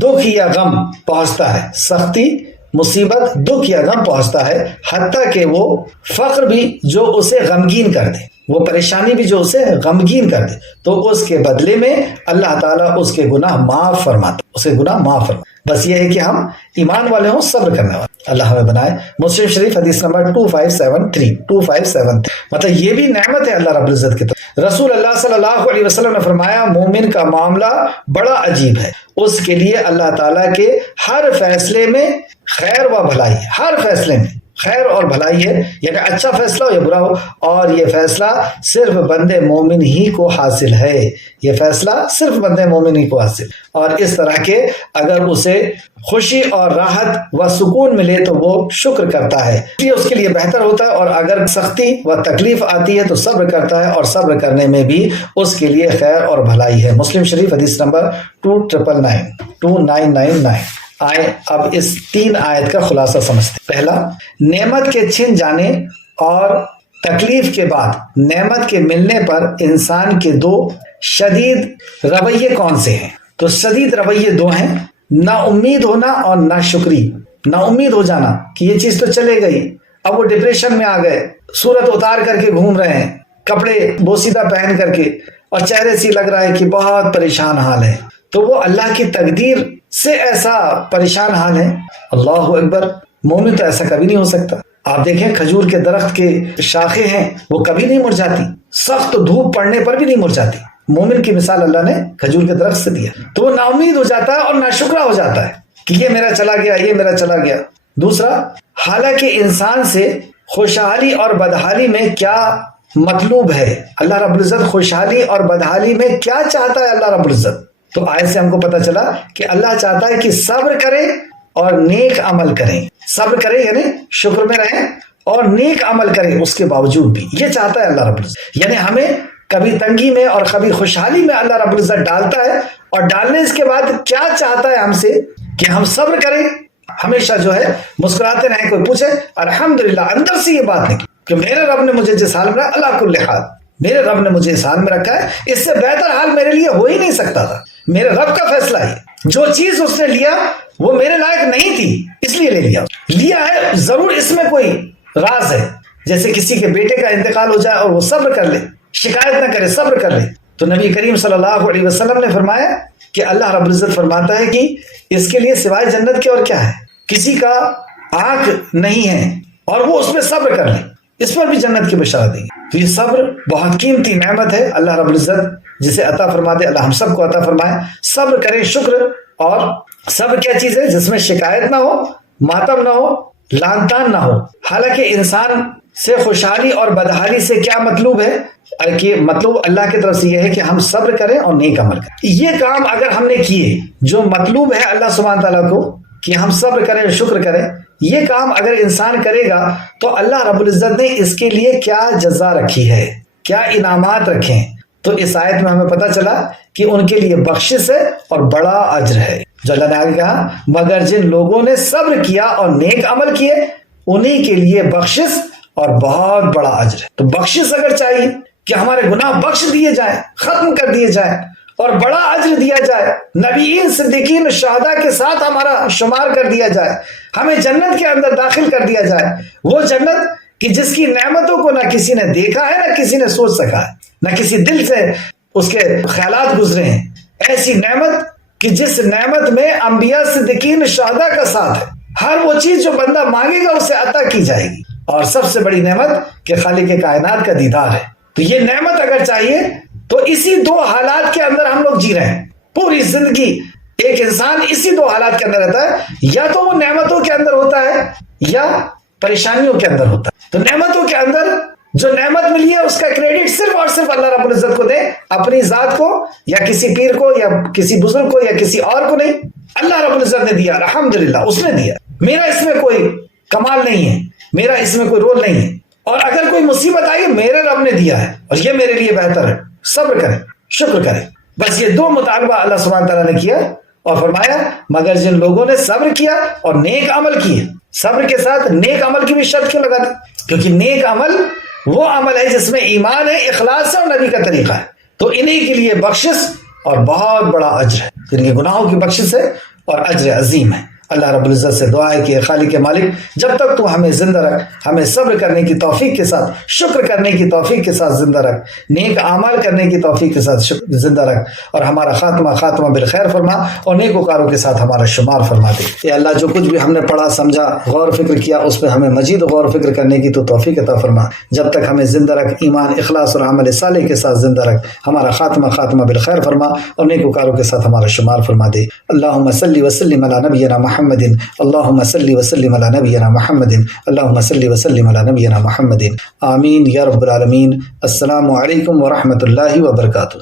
دکھ یا غم پہنچتا ہے، سختی، مصیبت، دکھ یا غم پہنچتا ہے، حتیٰ کہ وہ فقر بھی جو اسے غمگین کر دے، وہ پریشانی بھی جو اسے غمگین کر دے، تو اس کے بدلے میں اللہ تعالیٰ اس کے گناہ معاف فرماتا، اسے گناہ معاف فرماتا۔ بس یہ ہے کہ ہم ایمان والے ہوں، صبر کرنے والے، اللہ ہمیں بنائے۔ مسلم شریف حدیث نمبر 2573 مطلب یہ بھی نعمت ہے اللہ رب العزت کی طرف۔ رسول اللہ صلی اللہ علیہ وسلم نے فرمایا مومن کا معاملہ بڑا عجیب ہے، اس کے لیے اللہ تعالیٰ کے ہر فیصلے میں خیر و بھلائی ہے، ہر فیصلے میں خیر اور بھلائی ہے، یعنی اچھا فیصلہ ہو یا برا ہو، اور یہ فیصلہ صرف بندے مومن ہی کو حاصل ہے، یہ فیصلہ صرف بندے مومن ہی کو حاصل، اور اس طرح کے اگر اسے خوشی اور راحت و سکون ملے تو وہ شکر کرتا ہے، یہ اس کے لیے بہتر ہوتا ہے، اور اگر سختی و تکلیف آتی ہے تو صبر کرتا ہے، اور صبر کرنے میں بھی اس کے لیے خیر اور بھلائی ہے۔ مسلم شریف حدیث نمبر 2999۔ آئے اب اس 3 آیت کا خلاصہ سمجھتے ہیں۔ پہلا، نعمت کے چھن جانے اور تکلیف کے بعد نعمت کے ملنے پر انسان کے 2 شدید رویے کون سے ہیں؟ تو شدید رویے 2 ہیں، نا امید ہونا اور نا شکری۔ نا امید ہو جانا کہ یہ چیز تو چلے گئی، اب وہ ڈپریشن میں آ گئے، صورت اتار کر کے گھوم رہے ہیں، کپڑے بوسیدہ پہن کر کے، اور چہرے سے لگ رہا ہے کہ بہت پریشان حال ہے، تو وہ اللہ کی تقدیر سے ایسا پریشان حال ہے۔ اللہ اکبر، مومن تو ایسا کبھی نہیں ہو سکتا۔ آپ دیکھیں کھجور کے درخت کے شاخیں ہیں وہ کبھی نہیں مرجھاتی، سخت دھوپ پڑنے پر بھی نہیں مرجھاتی۔ مومن کی مثال اللہ نے کھجور کے درخت سے دیا، تو وہ نا امید ہو جاتا ہے اور ناشکرا ہو جاتا ہے کہ یہ میرا چلا گیا، یہ میرا چلا گیا۔ دوسرا، حالانکہ انسان سے خوشحالی اور بدحالی میں کیا مطلوب ہے، اللہ رب العزت خوشحالی اور بدحالی میں کیا چاہتا ہے اللہ رب العزت، تو آیت سے ہم کو پتہ چلا کہ اللہ چاہتا ہے کہ صبر کریں اور نیک عمل کریں۔ صبر کریں یعنی شکر میں رہیں اور نیک عمل کریں، اس کے باوجود بھی یہ چاہتا ہے اللہ رب العزت، یعنی ہمیں کبھی تنگی میں اور کبھی خوشحالی میں اللہ رب العزت ڈالتا ہے، اور ڈالنے اس کے بعد کیا چاہتا ہے ہم سے کہ ہم صبر کریں، ہمیشہ جو ہے مسکراتے رہیں۔ کوئی پوچھے الحمدللہ، اندر سے یہ بات نہیں کہ میرے رب نے مجھے جس حال میں رکھا، اللہ کل حال، میرے رب نے مجھے اس حال میں رکھا ہے، اس سے بہتر حال میرے لیے ہو ہی نہیں سکتا تھا، میرے رب کا فیصلہ ہے، جو چیز اس نے لیا وہ میرے لائق نہیں تھی اس لیے لیا ہے، ضرور اس میں کوئی راز ہے۔ جیسے کسی کے بیٹے کا انتقال ہو جائے اور وہ صبر کر لے، شکایت نہ کرے، صبر کر لے، تو نبی کریم صلی اللہ علیہ وسلم نے فرمایا کہ اللہ رب العزت فرماتا ہے کہ اس کے لیے سوائے جنت کے اور کیا ہے، کسی کا آنکھ نہیں ہے اور وہ اس میں صبر کر لے، اس پر بھی جنت کی بشارت دیں گے۔ تو یہ صبر بہت قیمتی نعمت ہے، اللہ رب العزت جسے عطا فرما دے، اللہ ہم سب کو عطا فرمائے۔ صبر کریں، شکر، اور صبر کیا چیز ہے جس میں شکایت نہ ہو، ماتم نہ ہو، لعن طعن نہ ہو۔ حالانکہ انسان سے خوشحالی اور بدحالی سے کیا مطلوب ہے کہ مطلوب اللہ کی طرف سے یہ ہے کہ ہم صبر کریں اور نیک عمل کریں۔ یہ کام اگر ہم نے کیے جو مطلوب ہے اللہ سبحانہ تعالیٰ کو کہ ہم صبر کریں، شکر کریں، یہ کام اگر انسان کرے گا تو اللہ رب العزت نے اس کے لیے کیا جزا رکھی ہے، کیا انعامات رکھے ہیں۔ تو اس آیت میں ہمیں پتہ چلا کہ ان کے لیے بخشش ہے اور بڑا اجر ہے، جو اللہ نے آگے کہا مگر جن لوگوں نے صبر کیا اور نیک عمل کیے انہی کے لیے بخشش اور بہت بڑا اجر ہے۔ تو بخشش اگر چاہیے کہ ہمارے گناہ بخش دیے جائیں، ختم کر دیے جائیں اور بڑا اجر دیا جائے، نبیین، صدیقین، شہداء کے ساتھ ہمارا شمار کر دیا جائے، ہمیں جنت کے اندر داخل کر دیا جائے، وہ جنت کہ جس کی نعمتوں کو نہ کسی نے دیکھا ہے نہ کسی نے سوچ سکا ہے، نہ کسی دل سے اس کے خیالات گزرے ہیں، ایسی نعمت کہ جس نعمت میں انبیاء، صدیقین، شہداء کا ساتھ ہے، ہر وہ چیز جو بندہ مانگے گا اسے عطا کی جائے گی، اور سب سے بڑی نعمت کہ خالق کائنات کا دیدار ہے۔ تو یہ نعمت اگر چاہیے تو اسی دو حالات کے اندر ہم لوگ جی رہے ہیں، پوری زندگی ایک انسان اسی دو حالات کے اندر رہتا ہے، یا تو وہ نعمتوں کے اندر ہوتا ہے یا پریشانیوں کے اندر ہوتا ہے۔ تو نعمتوں کے اندر جو نعمت ملی ہے اس کا کریڈٹ صرف اور صرف اللہ رب العزت کو دے، اپنی ذات کو یا کسی پیر کو یا کسی بزرگ کو یا کسی اور کو نہیں، اللہ رب العزت نے دیا، الحمدللہ اس نے دیا، میرا اس میں کوئی کمال نہیں ہے، میرا اس میں کوئی رول نہیں ہے، اور اگر کوئی مصیبت آئی میرے رب نے دیا ہے اور یہ میرے لیے بہتر ہے، صبر کریں، شکر کریں۔ بس یہ دو مطالبہ اللہ سبحانہ تعالیٰ نے کیا اور فرمایا مگر جن لوگوں نے صبر کیا اور نیک عمل کیے۔ صبر کے ساتھ نیک عمل کی بھی شرط کیوں لگا دی؟ کیونکہ نیک عمل وہ عمل ہے جس میں ایمان ہے، اخلاص ہے اور نبی کا طریقہ ہے، تو انہی کے لیے بخشش اور بہت بڑا اجر ہے، جن کے گناہوں کی بخشش ہے اور اجر عظیم ہے۔ اللہ رب العزت سے دعا ہے کہ خالق مالک جب تک تو ہمیں زندہ رکھ، ہمیں صبر کرنے کی توفیق کے ساتھ، شکر کرنے کی توفیق کے ساتھ زندہ رکھ، نیک اعمال کرنے کی توفیق کے ساتھ زندہ رکھ، اور ہمارا خاتمہ بالخیر فرما اور نیکوکاروں کے ساتھ ہمارا شمار فرما دے۔ اے اللہ جو کچھ بھی ہم نے پڑھا، سمجھا، غور و فکر کیا، اس پہ ہمیں مزید غور و فکر کرنے کی تو توفیق عطا فرما۔ جب تک ہمیں زندہ رکھ، ایمان، اخلاص اور عمل صالح کے ساتھ زندہ رکھ، ہمارا خاتمہ بالخیر فرما اور نیکوکاروں کے ساتھ ہمارا شمار فرما دے۔ اللہم صلی وسلم علی نبینا محمد، اللہم صلی وسلم علی نبینا محمد، اللہم صلی وسلم علی نبینا محمد، آمین یا رب العالمین۔ السلام علیکم ورحمۃ اللہ وبرکاتہ۔